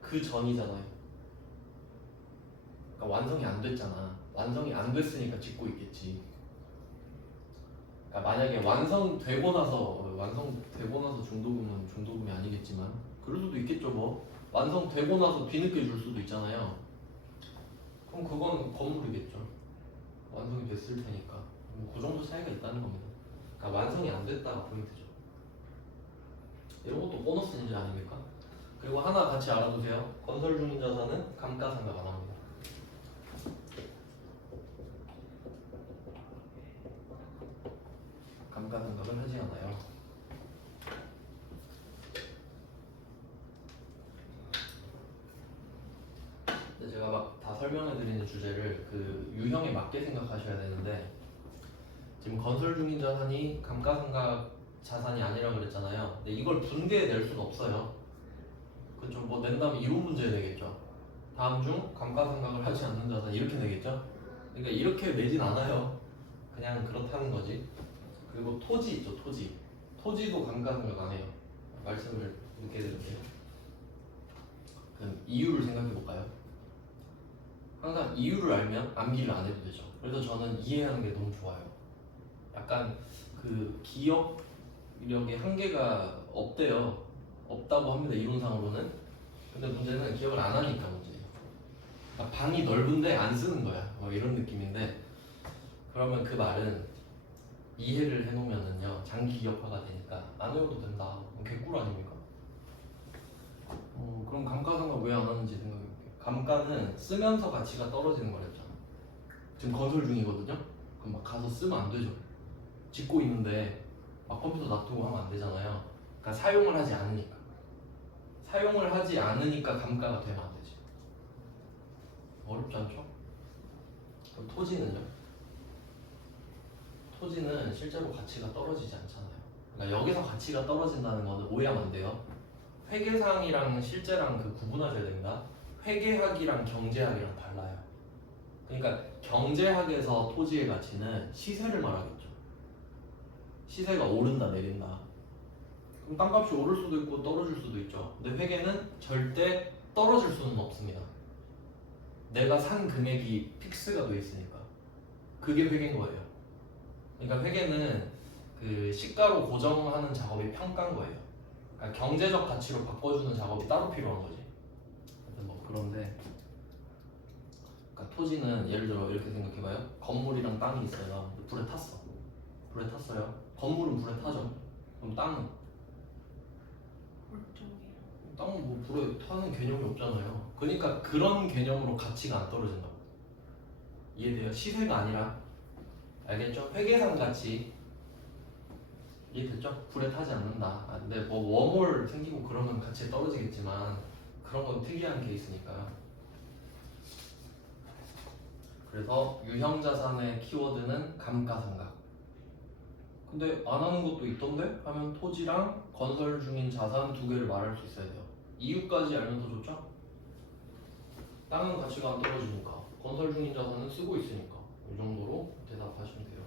그 전이잖아요. 그러니까 완성이 안 됐잖아. 완성이 안 됐으니까 짓고 있겠지. 그러니까 만약에 완성되고 나서 중도금은 중도금이 아니겠지만 그럴 수도 있겠죠. 뭐 완성되고 나서 뒤늦게 줄 수도 있잖아요. 그럼 그건 건물이겠죠. 완성이 됐을 테니까. 그 정도 차이가 있다는 겁니다. 그러니까 완성이 안 됐다가 포인트죠. 이런 것도 보너스 인지 아닙니까? 그리고 하나 같이 알아두세요. 건설 중인 자산은 감가상각 안 합니다. 감가상각을 하지 않아요. 근데 제가 막 다 설명해 드리는 주제를 그 유형에 맞게 생각하셔야 되는데, 지금 건설 중인 자산이 감가상각 자산이 아니라 그랬잖아요. 근데 이걸 분개해 낼 수가 없어요. 그죠? 뭐 낸다면 이론 문제 내겠죠. 다음 중 감가상각을 하지 않는 자산 이렇게 내겠죠. 그러니까 이렇게 내진 않아요. 그냥 그렇다는 거지. 그리고 토지 있죠, 토지. 토지도 감가상각 안 해요. 말씀을 늦게 드릴게요. 그럼 이유를 생각해 볼까요? 항상 이유를 알면 암기를 안 해도 되죠. 그래서 저는 이해하는 게 너무 좋아요. 약간 그 기억력의 한계가 없대요. 없다고 합니다, 이론상으로는. 근데 문제는 기억을 안 하니까 문제예요. 그러니까 방이 넓은데 안 쓰는 거야. 뭐 이런 느낌인데, 그러면 그 말은 이해를 해놓으면은요 장기 기억화가 되니까 안 외워도 된다. 개꿀 아닙니까? 그럼 감가상각 왜 안 하는지 생각해볼게요. 감가는 쓰면서 가치가 떨어지는 거랬잖아. 지금 건설 중이거든요. 그럼 막 가서 쓰면 안 되죠. 짓고 있는데 막 컴퓨터 놔두고 하면 안 되잖아요. 그러니까 사용을 하지 않으니까. 사용을 하지 않으니까 감가가 되면 안 되지. 어렵지 않죠? 그럼 토지는요? 토지는 실제로 가치가 떨어지지 않잖아요. 그러니까 여기서 가치가 떨어진다는 거는 오해하면 안 돼요. 회계상이랑 실제랑 그 구분하셔야 됩니다. 회계학이랑 경제학이랑 달라요. 그러니까 경제학에서 토지의 가치는 시세를 말하겠죠. 시세가 오른다 내린다. 그럼 땅값이 오를 수도 있고 떨어질 수도 있죠. 근데 회계는 절대 떨어질 수는 없습니다. 내가 산 금액이 픽스가 돼 있으니까. 그게 회계인 거예요. 그러니까 회계는 그 시가로 고정하는 작업이 평가인 거예요. 그러니까 경제적 가치로 바꿔주는 작업이 따로 필요한 거지. 하여튼 뭐 그런데, 그러니까 토지는 예를 들어 이렇게 생각해봐요. 건물이랑 땅이 있어요. 불에 탔어. 불에 탔어요. 건물은 불에 타죠. 그럼 땅은? 땅은 뭐 불에 타는 개념이 없잖아요. 그러니까 그런 개념으로 가치가 안 떨어진다고. 이해돼요? 시세가 아니라. 알겠죠? 회계상 가치. 이해됐죠? 불에 타지 않는다. 근데 뭐 웜홀 생기고 그러면 가치 떨어지겠지만 그런 건 특이한 케이스니까. 그래서 유형자산의 키워드는 감가상각. 근데 안 하는 것도 있던데? 하면 토지랑 건설 중인 자산 두 개를 말할 수 있어야 돼요. 이유까지 알면 더 좋죠? 땅은 가치가 안 떨어지니까, 건설 중인 자산은 쓰고 있으니까, 이 정도로 대답하시면 돼요.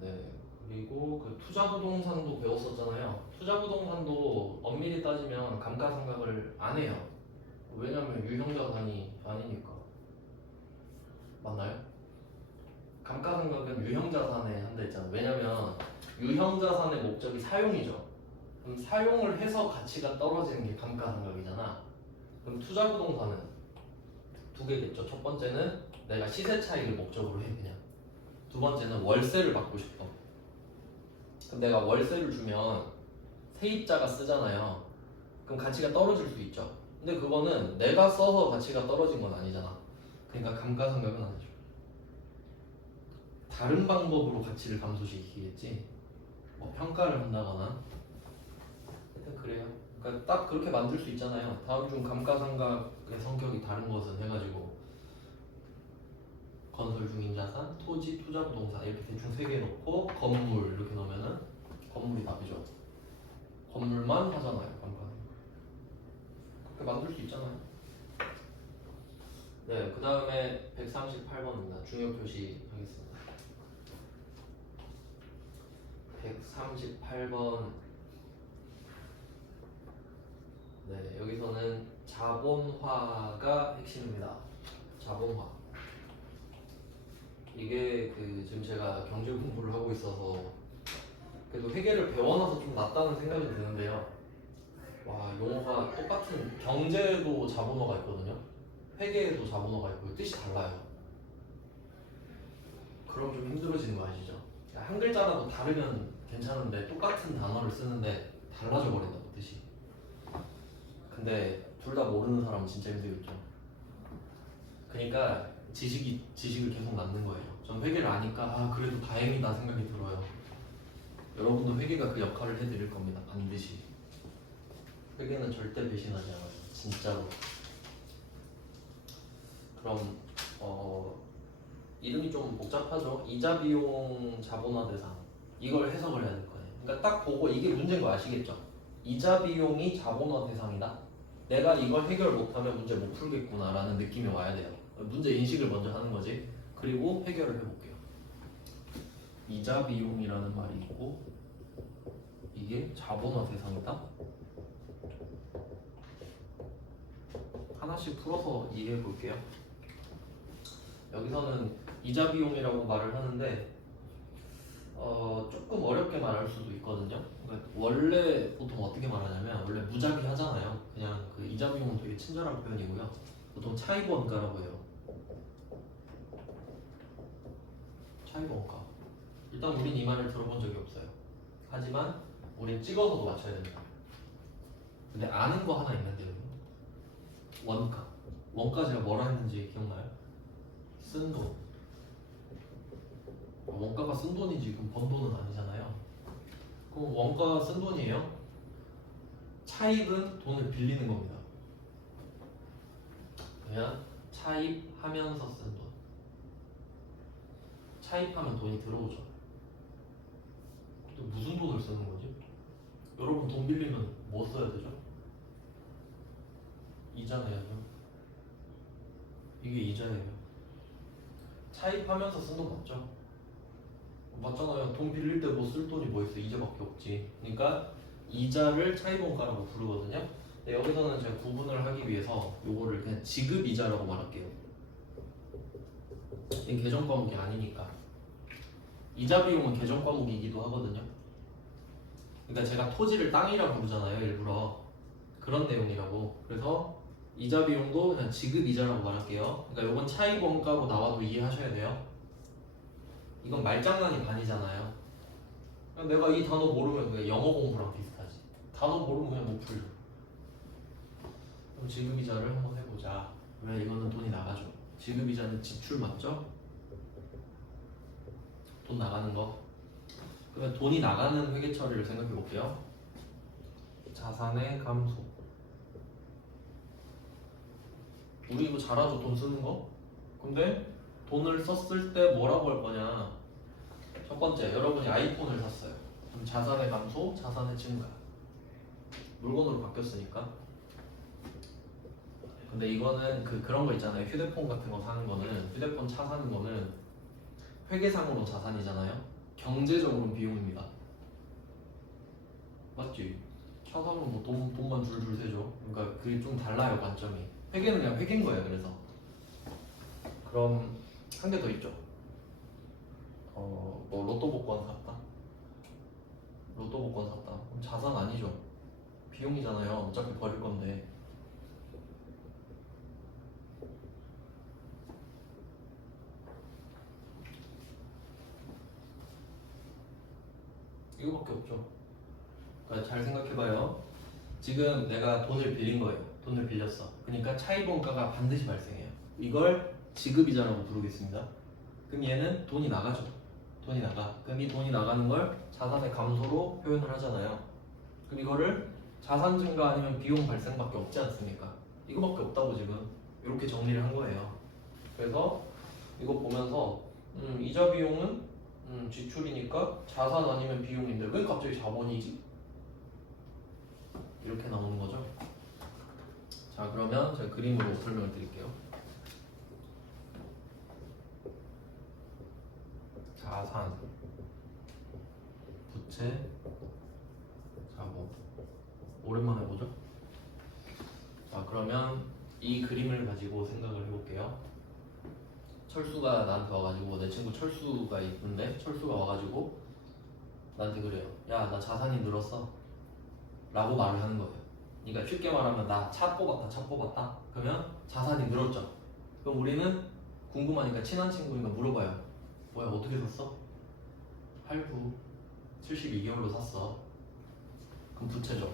네. 그리고 그 투자부동산도 배웠었잖아요. 투자부동산도 엄밀히 따지면 감가상각을 안 해요. 왜냐면 유형자산이 아니니까. 맞나요? 감가상각은 유형자산에 한다 했잖아요. 왜냐면 유형자산의 목적이 사용이죠. 그럼 사용을 해서 가치가 떨어지는 게 감가상각이잖아. 그럼 투자부동산은 두 개겠죠. 첫 번째는 내가 시세 차익을 목적으로 해 그냥. 두 번째는 월세를 받고 싶어. 그럼 내가 월세를 주면 세입자가 쓰잖아요. 그럼 가치가 떨어질 수 있죠. 근데 그거는 내가 써서 가치가 떨어진 건 아니잖아. 그러니까 감가상각은 아니죠. 다른 방법으로 가치를 감소시키겠지. 뭐 평가를 한다거나. 하여튼 그래요. 그러니까 딱 그렇게 만들 수 있잖아요. 다음 중 감가상각의 성격이 다른 것은 해가지고 건설 중인 자산, 토지, 투자부동산 이렇게 대충 세 개 놓고 건물 이렇게 넣으면은 건물이 답이죠. 건물만 하잖아요. 감가상각. 그렇게 만들 수 있잖아요. 네, 그 다음에 138번입니다. 중요 표시 하겠습니다. 138번. 네, 여기서는 자본화가 핵심입니다. 자본화. 이게 그 지금 제가 경제 공부를 하고 있어서 그래도 회계를 배워놔서 좀 낫다는 생각이 드는데요. 와, 용어가 똑같은, 경제에도 자본어가 있거든요. 회계에도 자본어가 있고 뜻이 달라요. 그럼 좀 힘들어지는 거 아시죠? 한 글자라도 다르면 괜찮은데 똑같은 단어를 쓰는데 달라져 버린다고 뜻이. 근데 둘 다 모르는 사람은 진짜 힘들겠죠. 그러니까 지식을 계속 낳는 거예요. 전 회계를 아니까 그래도 다행이다 생각이 들어요. 여러분도 회계가 그 역할을 해드릴 겁니다. 반드시. 회계는 절대 배신하지 않아요. 진짜로. 그럼 이름이 좀 복잡하죠. 이자 비용 자본화 대상. 이걸 해석을 해야 될 거예요. 그러니까 딱 보고 이게 문제인 거 아시겠죠? 이자 비용이 자본화 대상이다. 내가 이걸 해결 못하면 문제 못 풀겠구나라는 느낌이 와야 돼요. 문제 인식을 먼저 하는 거지. 그리고 해결을 해볼게요. 이자 비용이라는 말이 있고 이게 자본화 대상이다. 하나씩 풀어서 이해해 볼게요. 여기서는 이자 비용이라고 말을 하는데 조금 어렵게 말할 수도 있거든요. 그러니까 원래 보통 어떻게 말하냐면 원래 무작위 하잖아요. 그냥 그 이자 비용은 되게 친절한 표현이고요. 보통 차입 원가라고 해요. 차입 원가. 일단 우린 이 말을 들어본 적이 없어요. 하지만 우린 찍어서도 맞춰야 됩니다. 근데 아는 거 하나 있는데요. 원가. 원가 제가 뭐라 했는지 기억나요? 쓴 돈. 원가가 쓴 돈이지 그럼 번 돈은 아니잖아요. 그럼 원가가 쓴 돈이에요. 차입은 돈을 빌리는 겁니다. 그냥 차입하면서 쓴 돈. 차입하면 돈이 들어오죠. 또 무슨 돈을 쓰는 거지? 여러분 돈 빌리면 뭐 써야 되죠? 이자 내야죠. 이게 이자예요. 차입하면서 쓴 돈 맞죠? 맞잖아요. 돈 빌릴 때 뭐 쓸 돈이 뭐 있어? 이자밖에 없지. 그러니까 이자를 차입원가라고 부르거든요. 근데 여기서는 제가 구분을 하기 위해서 요거를 그냥 지급이자라고 말할게요. 이게 계정 과목이 아니니까. 이자 비용은 계정 과목이기도 하거든요. 그러니까 제가 토지를 땅이라고 부르잖아요. 일부러 그런 내용이라고. 그래서 이자 비용도 그냥 지급이자라고 말할게요. 그러니까 요건 차입원가로 나와도 이해하셔야 돼요. 이건 말장난이 반이잖아요. 내가 이 단어 모르면 그냥 영어 공부랑 비슷하지. 단어 모르면 그냥 못 풀죠. 그럼 지급이자를 한번 해보자. 왜 이거는 돈이 나가죠. 지급이자는 지출 맞죠? 돈 나가는 거. 그러면 돈이 나가는 회계 처리를 생각해 볼게요. 자산의 감소. 우리 이거 잘하죠? 돈 쓰는 거? 근데 돈을 썼을 때 뭐라고 할 거냐. 첫 번째, 여러분이 아이폰을 샀어요. 그럼 자산의 감소, 자산의 증가. 물건으로 바뀌었으니까. 근데 이거는 그런 거 있잖아요. 휴대폰 같은 거 사는 거는, 휴대폰 차 사는 거는 회계상으로 자산이잖아요. 경제적으로는 비용입니다. 맞지? 차 사면 뭐 돈만 줄줄 새죠. 그러니까 그게 좀 달라요, 관점이. 회계는 그냥 회계인 거예요. 그래서 그럼 한 개 더 있죠. 뭐 로또 복권 샀다. 로또 복권 샀다. 그럼 자산 아니죠. 비용이잖아요. 어차피 버릴 건데. 이거밖에 없죠. 그러니까 잘 생각해봐요. 지금 내가 돈을 빌린 거예요. 돈을 빌렸어. 그러니까 차입원가가 반드시 발생해요. 이걸 지급이자라고 부르겠습니다. 그럼 얘는 돈이 나가죠. 돈이 나가. 그럼 이 돈이 나가는 걸 자산의 감소로 표현을 하잖아요. 그럼 이거를 자산 증가 아니면 비용 발생밖에 없지 않습니까? 이거밖에 없다고 지금 이렇게 정리를 한 거예요. 그래서 이거 보면서 이자 비용은 지출이니까 자산 아니면 비용인데 왜 갑자기 자본이지? 이렇게 나오는 거죠. 자, 그러면 제가 그림으로 설명을 드릴게요. 자산, 부채, 자본. 오랜만에 보죠? 자, 그러면 이 그림을 가지고 생각을 해볼게요. 철수가 나한테 와가지고, 내 친구 철수가 있는데 철수가 와가지고 나한테 그래요. 야, 나 자산이 늘었어 라고 말을 하는 거예요. 그러니까 쉽게 말하면 나 차 뽑았다. 그러면 자산이 늘었죠. 그럼 우리는 궁금하니까 친한 친구니까 물어봐요. 뭐야, 어떻게 샀어? 할부 72개월로 샀어. 그럼 부채죠.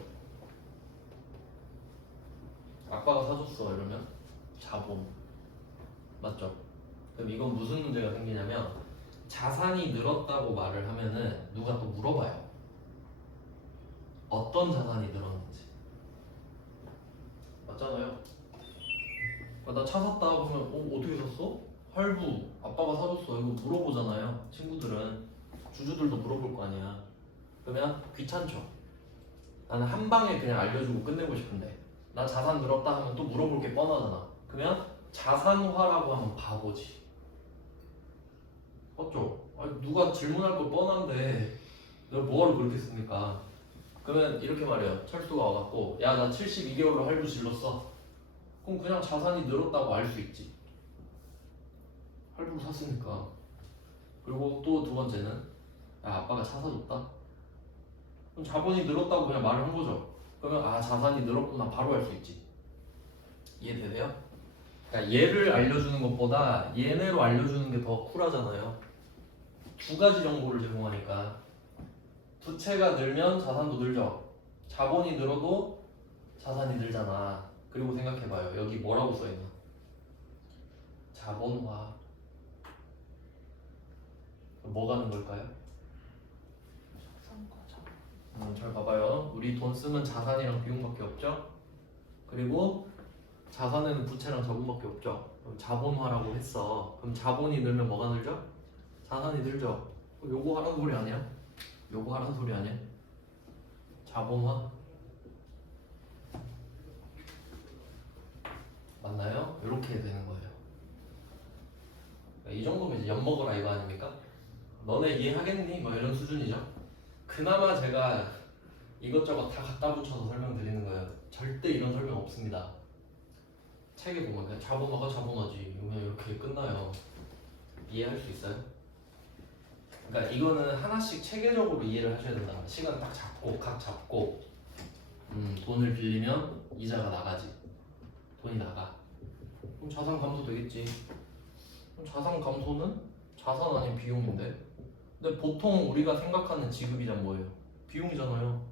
아빠가 사줬어 이러면 자본. 맞죠? 그럼 이건 무슨 문제가 생기냐면 자산이 늘었다고 말을 하면은 누가 또 물어봐요. 어떤 자산이 늘었는지. 맞잖아요. 나 차 샀다 그러면 어떻게 샀어? 할부 아빠가 사줬어 이거 물어보잖아요. 친구들은 주주들도 물어볼 거 아니야. 그러면 귀찮죠. 나는 한 방에 그냥 알려주고 끝내고 싶은데 나 자산 늘었다 하면 또 물어볼 게 뻔하잖아. 그러면 자산화라고 하면 바보지. 맞죠? 아니, 누가 질문할 거 뻔한데 내가 뭐하러 그렇게 씁니까? 그러면 이렇게 말해요. 철수가 와갖고 야 나 72개월로 할부 질렀어. 그럼 그냥 자산이 늘었다고 알 수 있지. 할부로 샀으니까. 그리고 또 두 번째는 야 아빠가 차 사줬다. 그럼 자본이 늘었다고 그냥 말을 한 거죠. 그러면 아 자산이 늘었구나 바로 알 수 있지. 이해되세요? 그러니까 얘를 알려주는 것보다 얘네로 알려주는 게 더 쿨하잖아요. 두 가지 정보를 제공하니까. 부채가 늘면 자산도 늘죠. 자본이 늘어도 자산이 늘잖아. 그리고 생각해봐요. 여기 뭐라고 써있나? 자본화. 뭐 가는 걸까요? 잘 봐봐요. 우리 돈 쓰면 자산이랑 비용밖에 없죠? 그리고 자산에는 부채랑 자본밖에 없죠? 그럼 자본화라고 했어. 그럼 자본이 늘면 뭐가 늘죠? 자산이 늘죠? 그럼 요거 하라는 소리 아니야? 요거 하라는 소리 아니야? 자본화? 맞나요? 이렇게 되는 거예요. 이 정도면 이제 엿먹어라 이거 아닙니까? 너네 이해하겠니? 뭐 이런 수준이죠. 그나마 제가 이것저것 다 갖다 붙여서 설명드리는 거예요. 절대 이런 설명 없습니다. 책에 보면 그냥 자본화가 자본화지 그냥 이렇게 끝나요. 이해할 수 있어요? 그러니까 이거는 하나씩 체계적으로 이해를 하셔야 된다. 시간 딱 잡고 각 잡고 돈을 빌리면 이자가 나가지. 돈이 나가. 그럼 자산 감소 되겠지. 그럼 자산 감소는 자산 아닌 비용인데. 근데 보통 우리가 생각하는 지급이란 뭐예요? 비용이잖아요.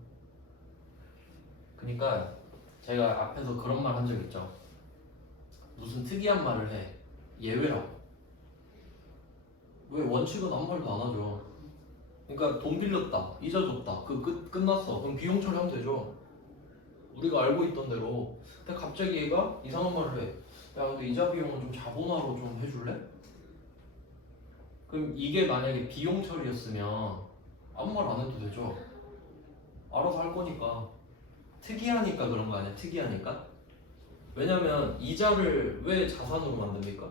그러니까 제가 앞에서 그런 말 한 적 있죠. 무슨 특이한 말을 해. 예외라고. 왜 원칙은 아무 말도 안 하죠. 그러니까 돈 빌렸다, 이자 줬다, 끝났어. 그럼 비용 처리하면 되죠. 우리가 알고 있던 대로. 근데 갑자기 얘가 이상한 말을 해. 야 근데 이자 비용은 좀 자본화로 좀 해줄래? 그럼 이게 만약에 비용 처리였으면 아무 말 안 해도 되죠. 알아서 할 거니까. 특이하니까 그런 거 아니야? 특이하니까. 왜냐면 이자를 왜 자산으로 만듭니까?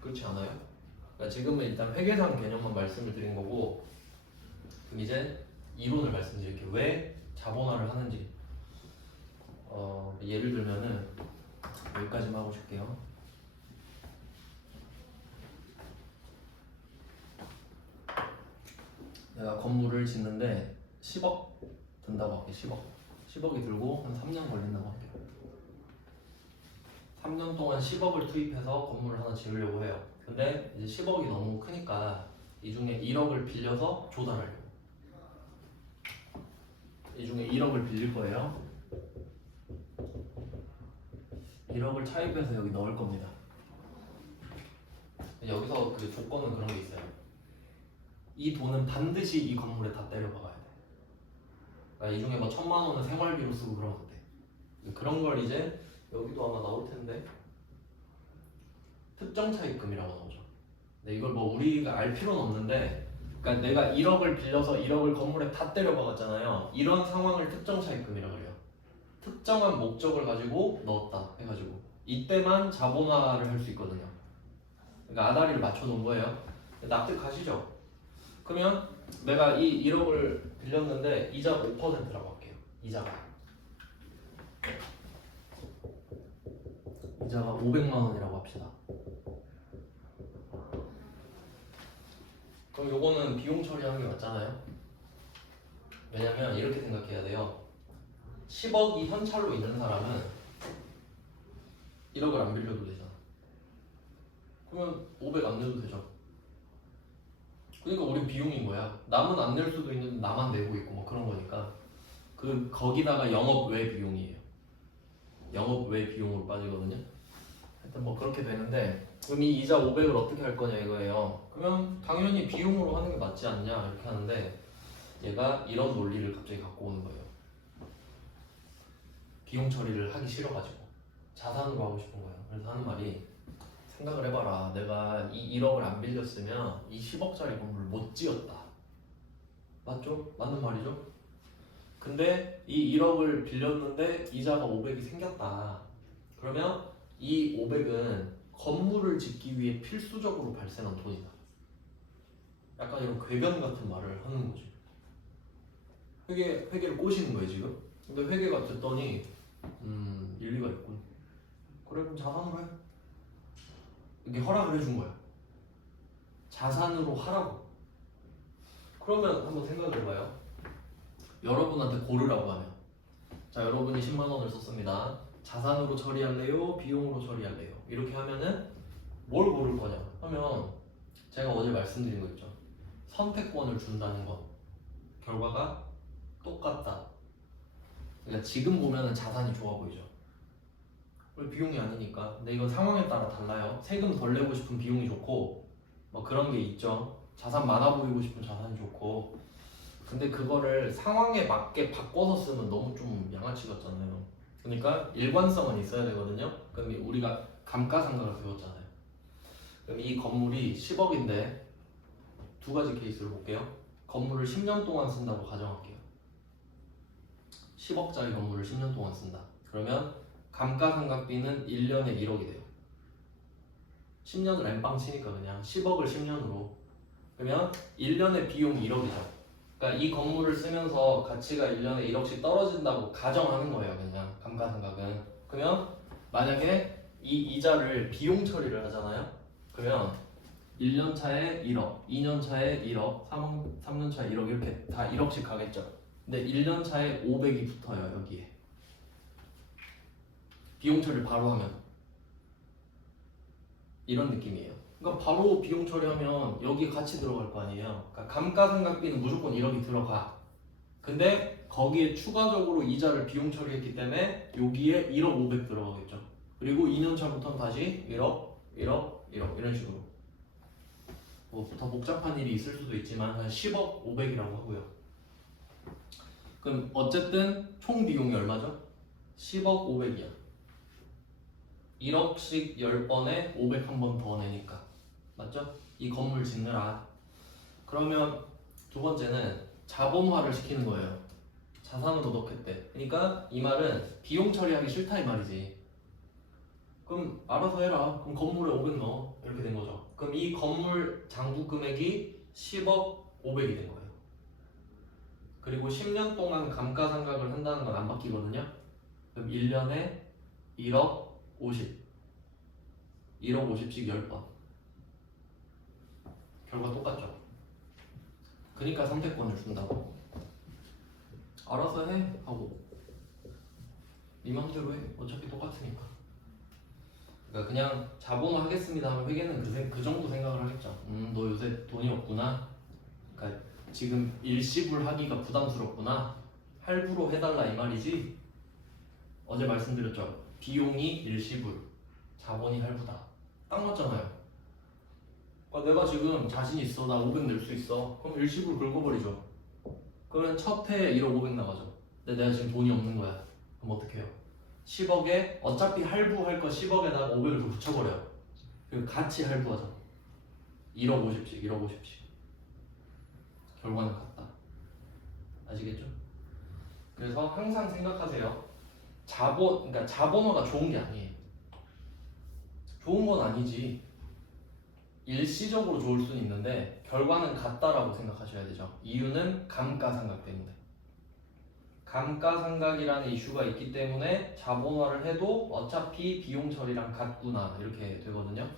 그렇지 않아요? 그러니까 지금은 일단 회계상 개념만 말씀을 드린 거고, 그럼 이제 이론을 말씀드릴게요. 왜 자본화를 하는지. 예를 들면은 여기까지만 하고 줄게요. 내가 건물을 짓는데 10억 든다고 할게. 10억이 들고 한 3년 걸린다고 할게요. 3년 동안 10억을 투입해서 건물을 하나 지으려고 해요. 근데 이제 10억이 너무 크니까 이 중에 1억을 빌려서 조달하려고. 이 중에 1억을 빌릴 거예요. 1억을 차입해서 여기 넣을 겁니다. 여기서 그 조건은 그런 게 있어요. 이 돈은 반드시 이 건물에 다 때려박아야 돼. 그러니까 이 중에 뭐 1,000만 원은 생활비로 쓰고 그러면 안 돼. 그런 걸 이제 여기도 아마 나올 텐데 특정 차입금이라고 나오죠. 근데 이걸 뭐 우리가 알 필요는 없는데, 그러니까 내가 1억을 빌려서 1억을 건물에 다 때려박았잖아요. 이런 상황을 특정 차입금이라고 해요. 특정한 목적을 가지고 넣었다 해가지고 이때만 자본화를 할 수 있거든요. 그러니까 아다리를 맞춰 놓은 거예요. 납득하시죠? 그러면 내가 이 1억을 빌렸는데 이자 5%라고 할게요. 이자가 500만 원이라고 합시다. 그럼 요거는 비용 처리하는 게 맞잖아요. 왜냐면 이렇게 생각해야 돼요. 10억이 현찰로 있는 사람은 1억을 안 빌려도 되잖아. 그러면 500 안 내도 되죠. 그러니까 우린 비용인 거야. 남은 안 낼 수도 있는데 나만 내고 있고 뭐 그런 거니까. 거기다가 영업 외 비용이에요. 영업 외 비용으로 빠지거든요. 하여튼 뭐 그렇게 되는데, 그럼 이 이자 500을 어떻게 할 거냐 이거예요. 그러면 당연히 비용으로 하는 게 맞지 않냐 이렇게 하는데 얘가 이런 논리를 갑자기 갖고 오는 거예요. 비용 처리를 하기 싫어가지고 자산으로 하고 싶은 거예요. 그래서 하는 말이 생각을 해봐라. 내가 이 1억을 안 빌렸으면 이 10억짜리 건물을 못 지었다. 맞죠? 맞는 말이죠? 근데 이 1억을 빌렸는데 이자가 500이 생겼다. 그러면 이 500은 건물을 짓기 위해 필수적으로 발생한 돈이다. 약간 이런 궤변 같은 말을 하는 거죠. 회계를 꼬시는 거예요 지금. 근데 회계가 듣더니 일리가 있군. 그래 그럼 자산으로 해. 이게 허락을 해준 거야. 자산으로 하라고. 그러면 한번 생각을 해봐요. 여러분한테 고르라고 하면 자 여러분이 10만 원을 썼습니다. 자산으로 처리할래요? 비용으로 처리할래요? 이렇게 하면은 뭘 고를 거냐 하면 제가 어제 말씀드린 거 있죠. 선택권을 준다는 건 결과가 똑같다. 그러니까 지금 보면은 자산이 좋아 보이죠. 비용이 아니니까. 근데 이건 상황에 따라 달라요. 세금 덜 내고 싶은 비용이 좋고 뭐 그런 게 있죠. 자산 많아 보이고 싶은 자산이 좋고. 근데 그거를 상황에 맞게 바꿔서 쓰면 너무 좀 양아치 같잖아요. 그러니까 일관성은 있어야 되거든요. 그럼 우리가 감가상각을 배웠잖아요. 그럼 이 건물이 10억인데 두 가지 케이스를 볼게요. 건물을 10년 동안 쓴다고 가정할게요. 10억짜리 건물을 10년 동안 쓴다. 그러면 감가상각비는 1년에 1억이 돼요. 10년을 엠빵 치니까 그냥 10억을 10년으로. 그러면 1년에 비용이 1억이죠. 그러니까 이 건물을 쓰면서 가치가 1년에 1억씩 떨어진다고 가정하는 거예요. 그냥 감가상각은. 그러면 만약에 이 이자를 비용 처리를 하잖아요. 그러면 1년 차에 1억, 2년 차에 1억, 3년 차에 1억 이렇게 다 1억씩 가겠죠. 근데 1년 차에 500이 붙어요. 여기에. 비용 처리를 바로 하면 이런 느낌이에요. 그러니까 바로 비용 처리하면 여기 같이 들어갈 거 아니에요. 그러니까 감가상각비는 무조건 1억이 들어가. 근데 거기에 추가적으로 이자를 비용 처리했기 때문에 여기에 1억 500 들어가겠죠. 그리고 2년 차부터는 다시 1억, 1억, 1억 이런 식으로. 뭐 더 복잡한 일이 있을 수도 있지만 한 10억 500이라고 하고요. 그럼 어쨌든 총 비용이 얼마죠? 10억 500이야. 1억씩 10번에 500 한 번 더 내니까. 맞죠? 이 건물 짓느라. 그러면 두 번째는 자본화를 시키는 거예요. 자산으로 넣겠대. 그러니까 이 말은 비용 처리하기 싫다 이 말이지. 그럼 알아서 해라. 그럼 건물에 500 넣어. 이렇게 된 거죠. 그럼 이 건물 장부 금액이 10억 500이 된 거예요. 그리고 10년 동안 감가상각을 한다는 건 안 바뀌거든요. 그럼 1년에 1억 50. 1억 50씩 10번. 결과 똑같죠. 그러니까 선택권을 준다고. 알아서 해 하고 네 맘대로 해. 어차피 똑같으니까. 그러니까 그냥 자본화 하겠습니다 하면 회계는 그 정도 생각을 하겠죠. 너 요새 돈이 없구나. 그러니까 지금 일시불 하기가 부담스럽구나. 할부로 해달라 이 말이지. 어제 말씀드렸죠. 비용이 일시불, 자본이 할부다. 딱 맞잖아요. 그러니까 내가 지금 자신 있어. 나 500 낼 수 있어. 그럼 일시불 긁어버리죠. 그러면 첫 해에 1억 500 나가죠. 근데 내가 지금 돈이 없는 거야. 그럼 어떻게 해요? 10억에 어차피 할부할 거 10억에다가 500을 더 붙여버려요. 그리고 같이 할부하자. 1억 50씩, 1억 50씩. 결과는 같다. 아시겠죠? 그래서 항상 생각하세요. 그러니까 자본화가 좋은 게 아니에요. 좋은 건 아니지. 일시적으로 좋을 수는 있는데 결과는 같다라고 생각하셔야 되죠. 이유는 감가상각 때문에. 감가상각이라는 이슈가 있기 때문에 자본화를 해도 어차피 비용 처리랑 같구나 이렇게 되거든요.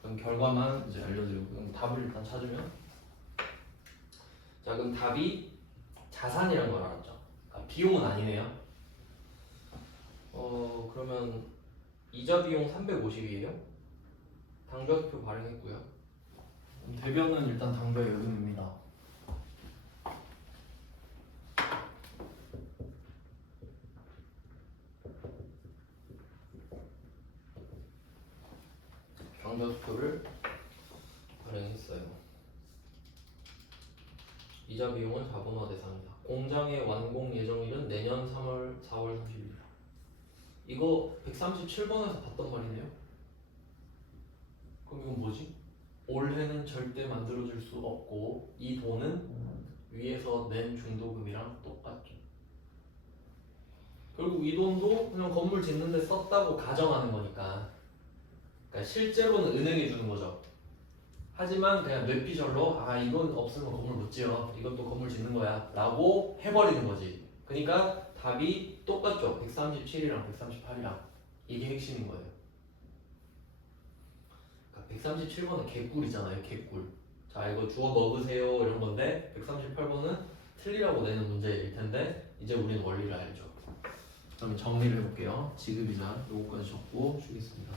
그럼 결과만 이제 알려드리고 그럼 답을 일단 찾으면 자 그럼 답이 자산이란 걸 알았죠. 그러니까 비용은 아니네요. 그러면 이자 비용 350이에요. 당좌표 발행했고요. 대변은 일단 당좌의 요금입니다. 정벽표를 발행했어요. 이자 비용은 자본화 대상이다. 공장의 완공 예정일은 내년 3월 4월 30일. 이거 137번에서 봤던 말이네요. 그럼 이건 뭐지? 올해는 절대 만들어질 수 없고 이 돈은 위에서 낸 중도금이랑 똑같죠. 결국 이 돈도 그냥 건물 짓는데 썼다고 가정하는 거니까, 그러니까 실제로는 은행에 주는 거죠. 하지만 그냥 뇌피셜로 아 이건 없으면 건물 못 지어, 이것도 건물 짓는 거야 라고 해버리는 거지. 그러니까 답이 똑같죠. 137이랑 138이랑. 이게 핵심인 거예요. 그러니까 137번은 개꿀이잖아요. 개꿀. 자 이거 주워 넣으세요 이런 건데 138번은 틀리라고 내는 문제일 텐데 이제 우리는 원리를 알죠. 그럼 정리를 해볼게요. 지급이자 요거까지 적고 쉬겠습니다.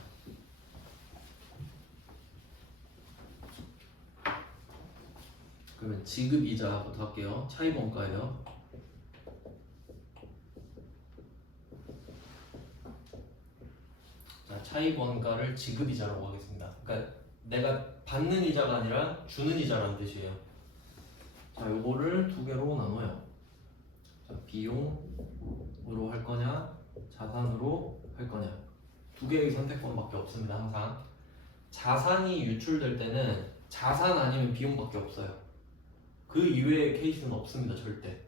그러면 지급이자부터 할게요. 차입원가예요. 자, 차입원가를 지급이자라고 하겠습니다. 그러니까 내가 받는 이자가 아니라 주는 이자라는 뜻이에요. 자, 요거를 두 개로 나눠요. 자, 비용으로 할 거냐, 자산으로 할 거냐. 두 개의 선택권밖에 없습니다. 항상 자산이 유출될 때는 자산 아니면 비용밖에 없어요. 그 이외의 케이스는 없습니다. 절대.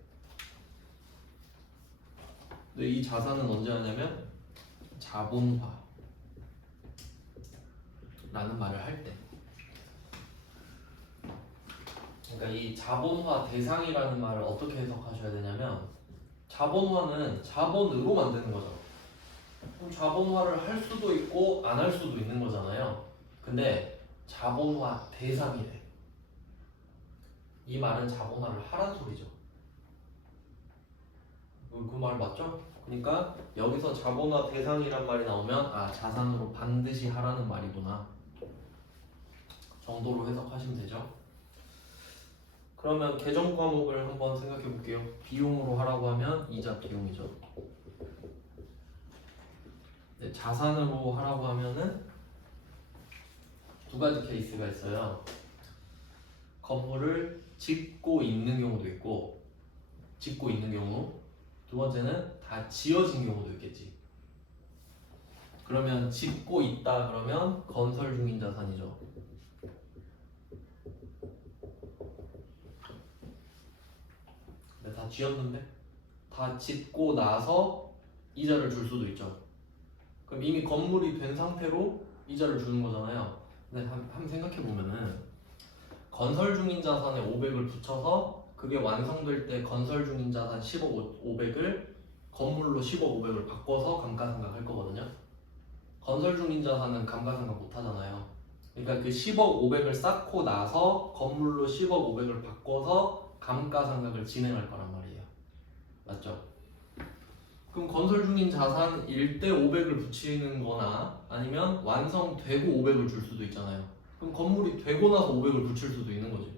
근데 이 자산은 언제 하냐면 자본화 라는 말을 할 때, 그러니까 이 자본화 대상이라는 말을 어떻게 해석하셔야 되냐면 자본화는 자본으로 만드는 거죠. 그럼 자본화를 할 수도 있고 안 할 수도 있는 거잖아요. 근데 자본화 대상이래. 이 말은 자본화를 하란 소리죠. 그 말 맞죠? 그러니까 여기서 자본화 대상이란 말이 나오면 아 자산으로 반드시 하라는 말이구나 정도로 해석하시면 되죠. 그러면 계정 과목을 한번 생각해 볼게요. 비용으로 하라고 하면 이자 비용이죠. 네, 자산으로 하라고 하면은 두 가지 케이스가 있어요. 건물을 짓고 있는 경우도 있고, 짓고 있는 경우. 두 번째는 다 지어진 경우도 있겠지. 그러면 짓고 있다 그러면 건설 중인 자산이죠. 근데 다 지었는데? 다 짓고 나서 이자를 줄 수도 있죠. 그럼 이미 건물이 된 상태로 이자를 주는 거잖아요. 근데 한번 생각해 보면은 건설 중인 자산에 500을 붙여서 그게 완성될 때 건설 중인 자산 10억 500을 건물로 10억 500을 바꿔서 감가상각 할 거거든요. 건설 중인 자산은 감가상각 못 하잖아요. 그러니까 그 10억 500을 쌓고 나서 건물로 10억 500을 바꿔서 감가상각을 진행할 거란 말이에요. 맞죠? 그럼 건설 중인 자산일 때 500을 붙이는 거나 아니면 완성되고 500을 줄 수도 있잖아요. 그럼 건물이 되고 나서 500을 붙일 수도 있는 거지.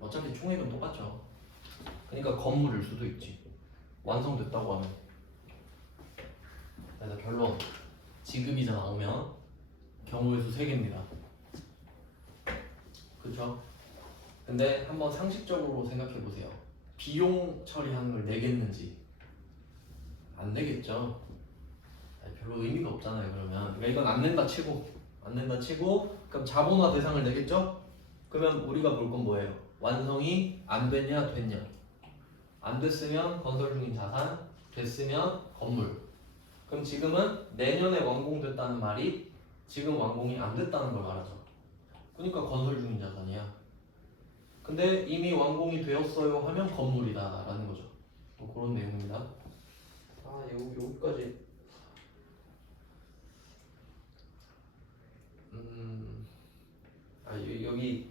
어차피 총액은 똑같죠. 그러니까 건물일 수도 있지. 완성됐다고 하면. 그래서 결론 지급이자 나오면 경우의 수 3개입니다. 그쵸? 근데 한번 상식적으로 생각해 보세요. 비용 처리하는 걸 내겠는지 안 내겠죠. 별로 의미가 없잖아요. 그러면 이건 안 낸다 치고 그럼 자본화 대상을 내겠죠? 그러면 우리가 볼 건 뭐예요? 완성이 안 됐냐 됐냐. 안 됐으면 건설 중인 자산, 됐으면 건물. 그럼 지금은 내년에 완공됐다는 말이 지금 완공이 안 됐다는 걸 말하죠. 그러니까 건설 중인 자산이야. 근데 이미 완공이 되었어요 하면 건물이다 라는 거죠. 뭐 그런 내용입니다. 여기까지. 여기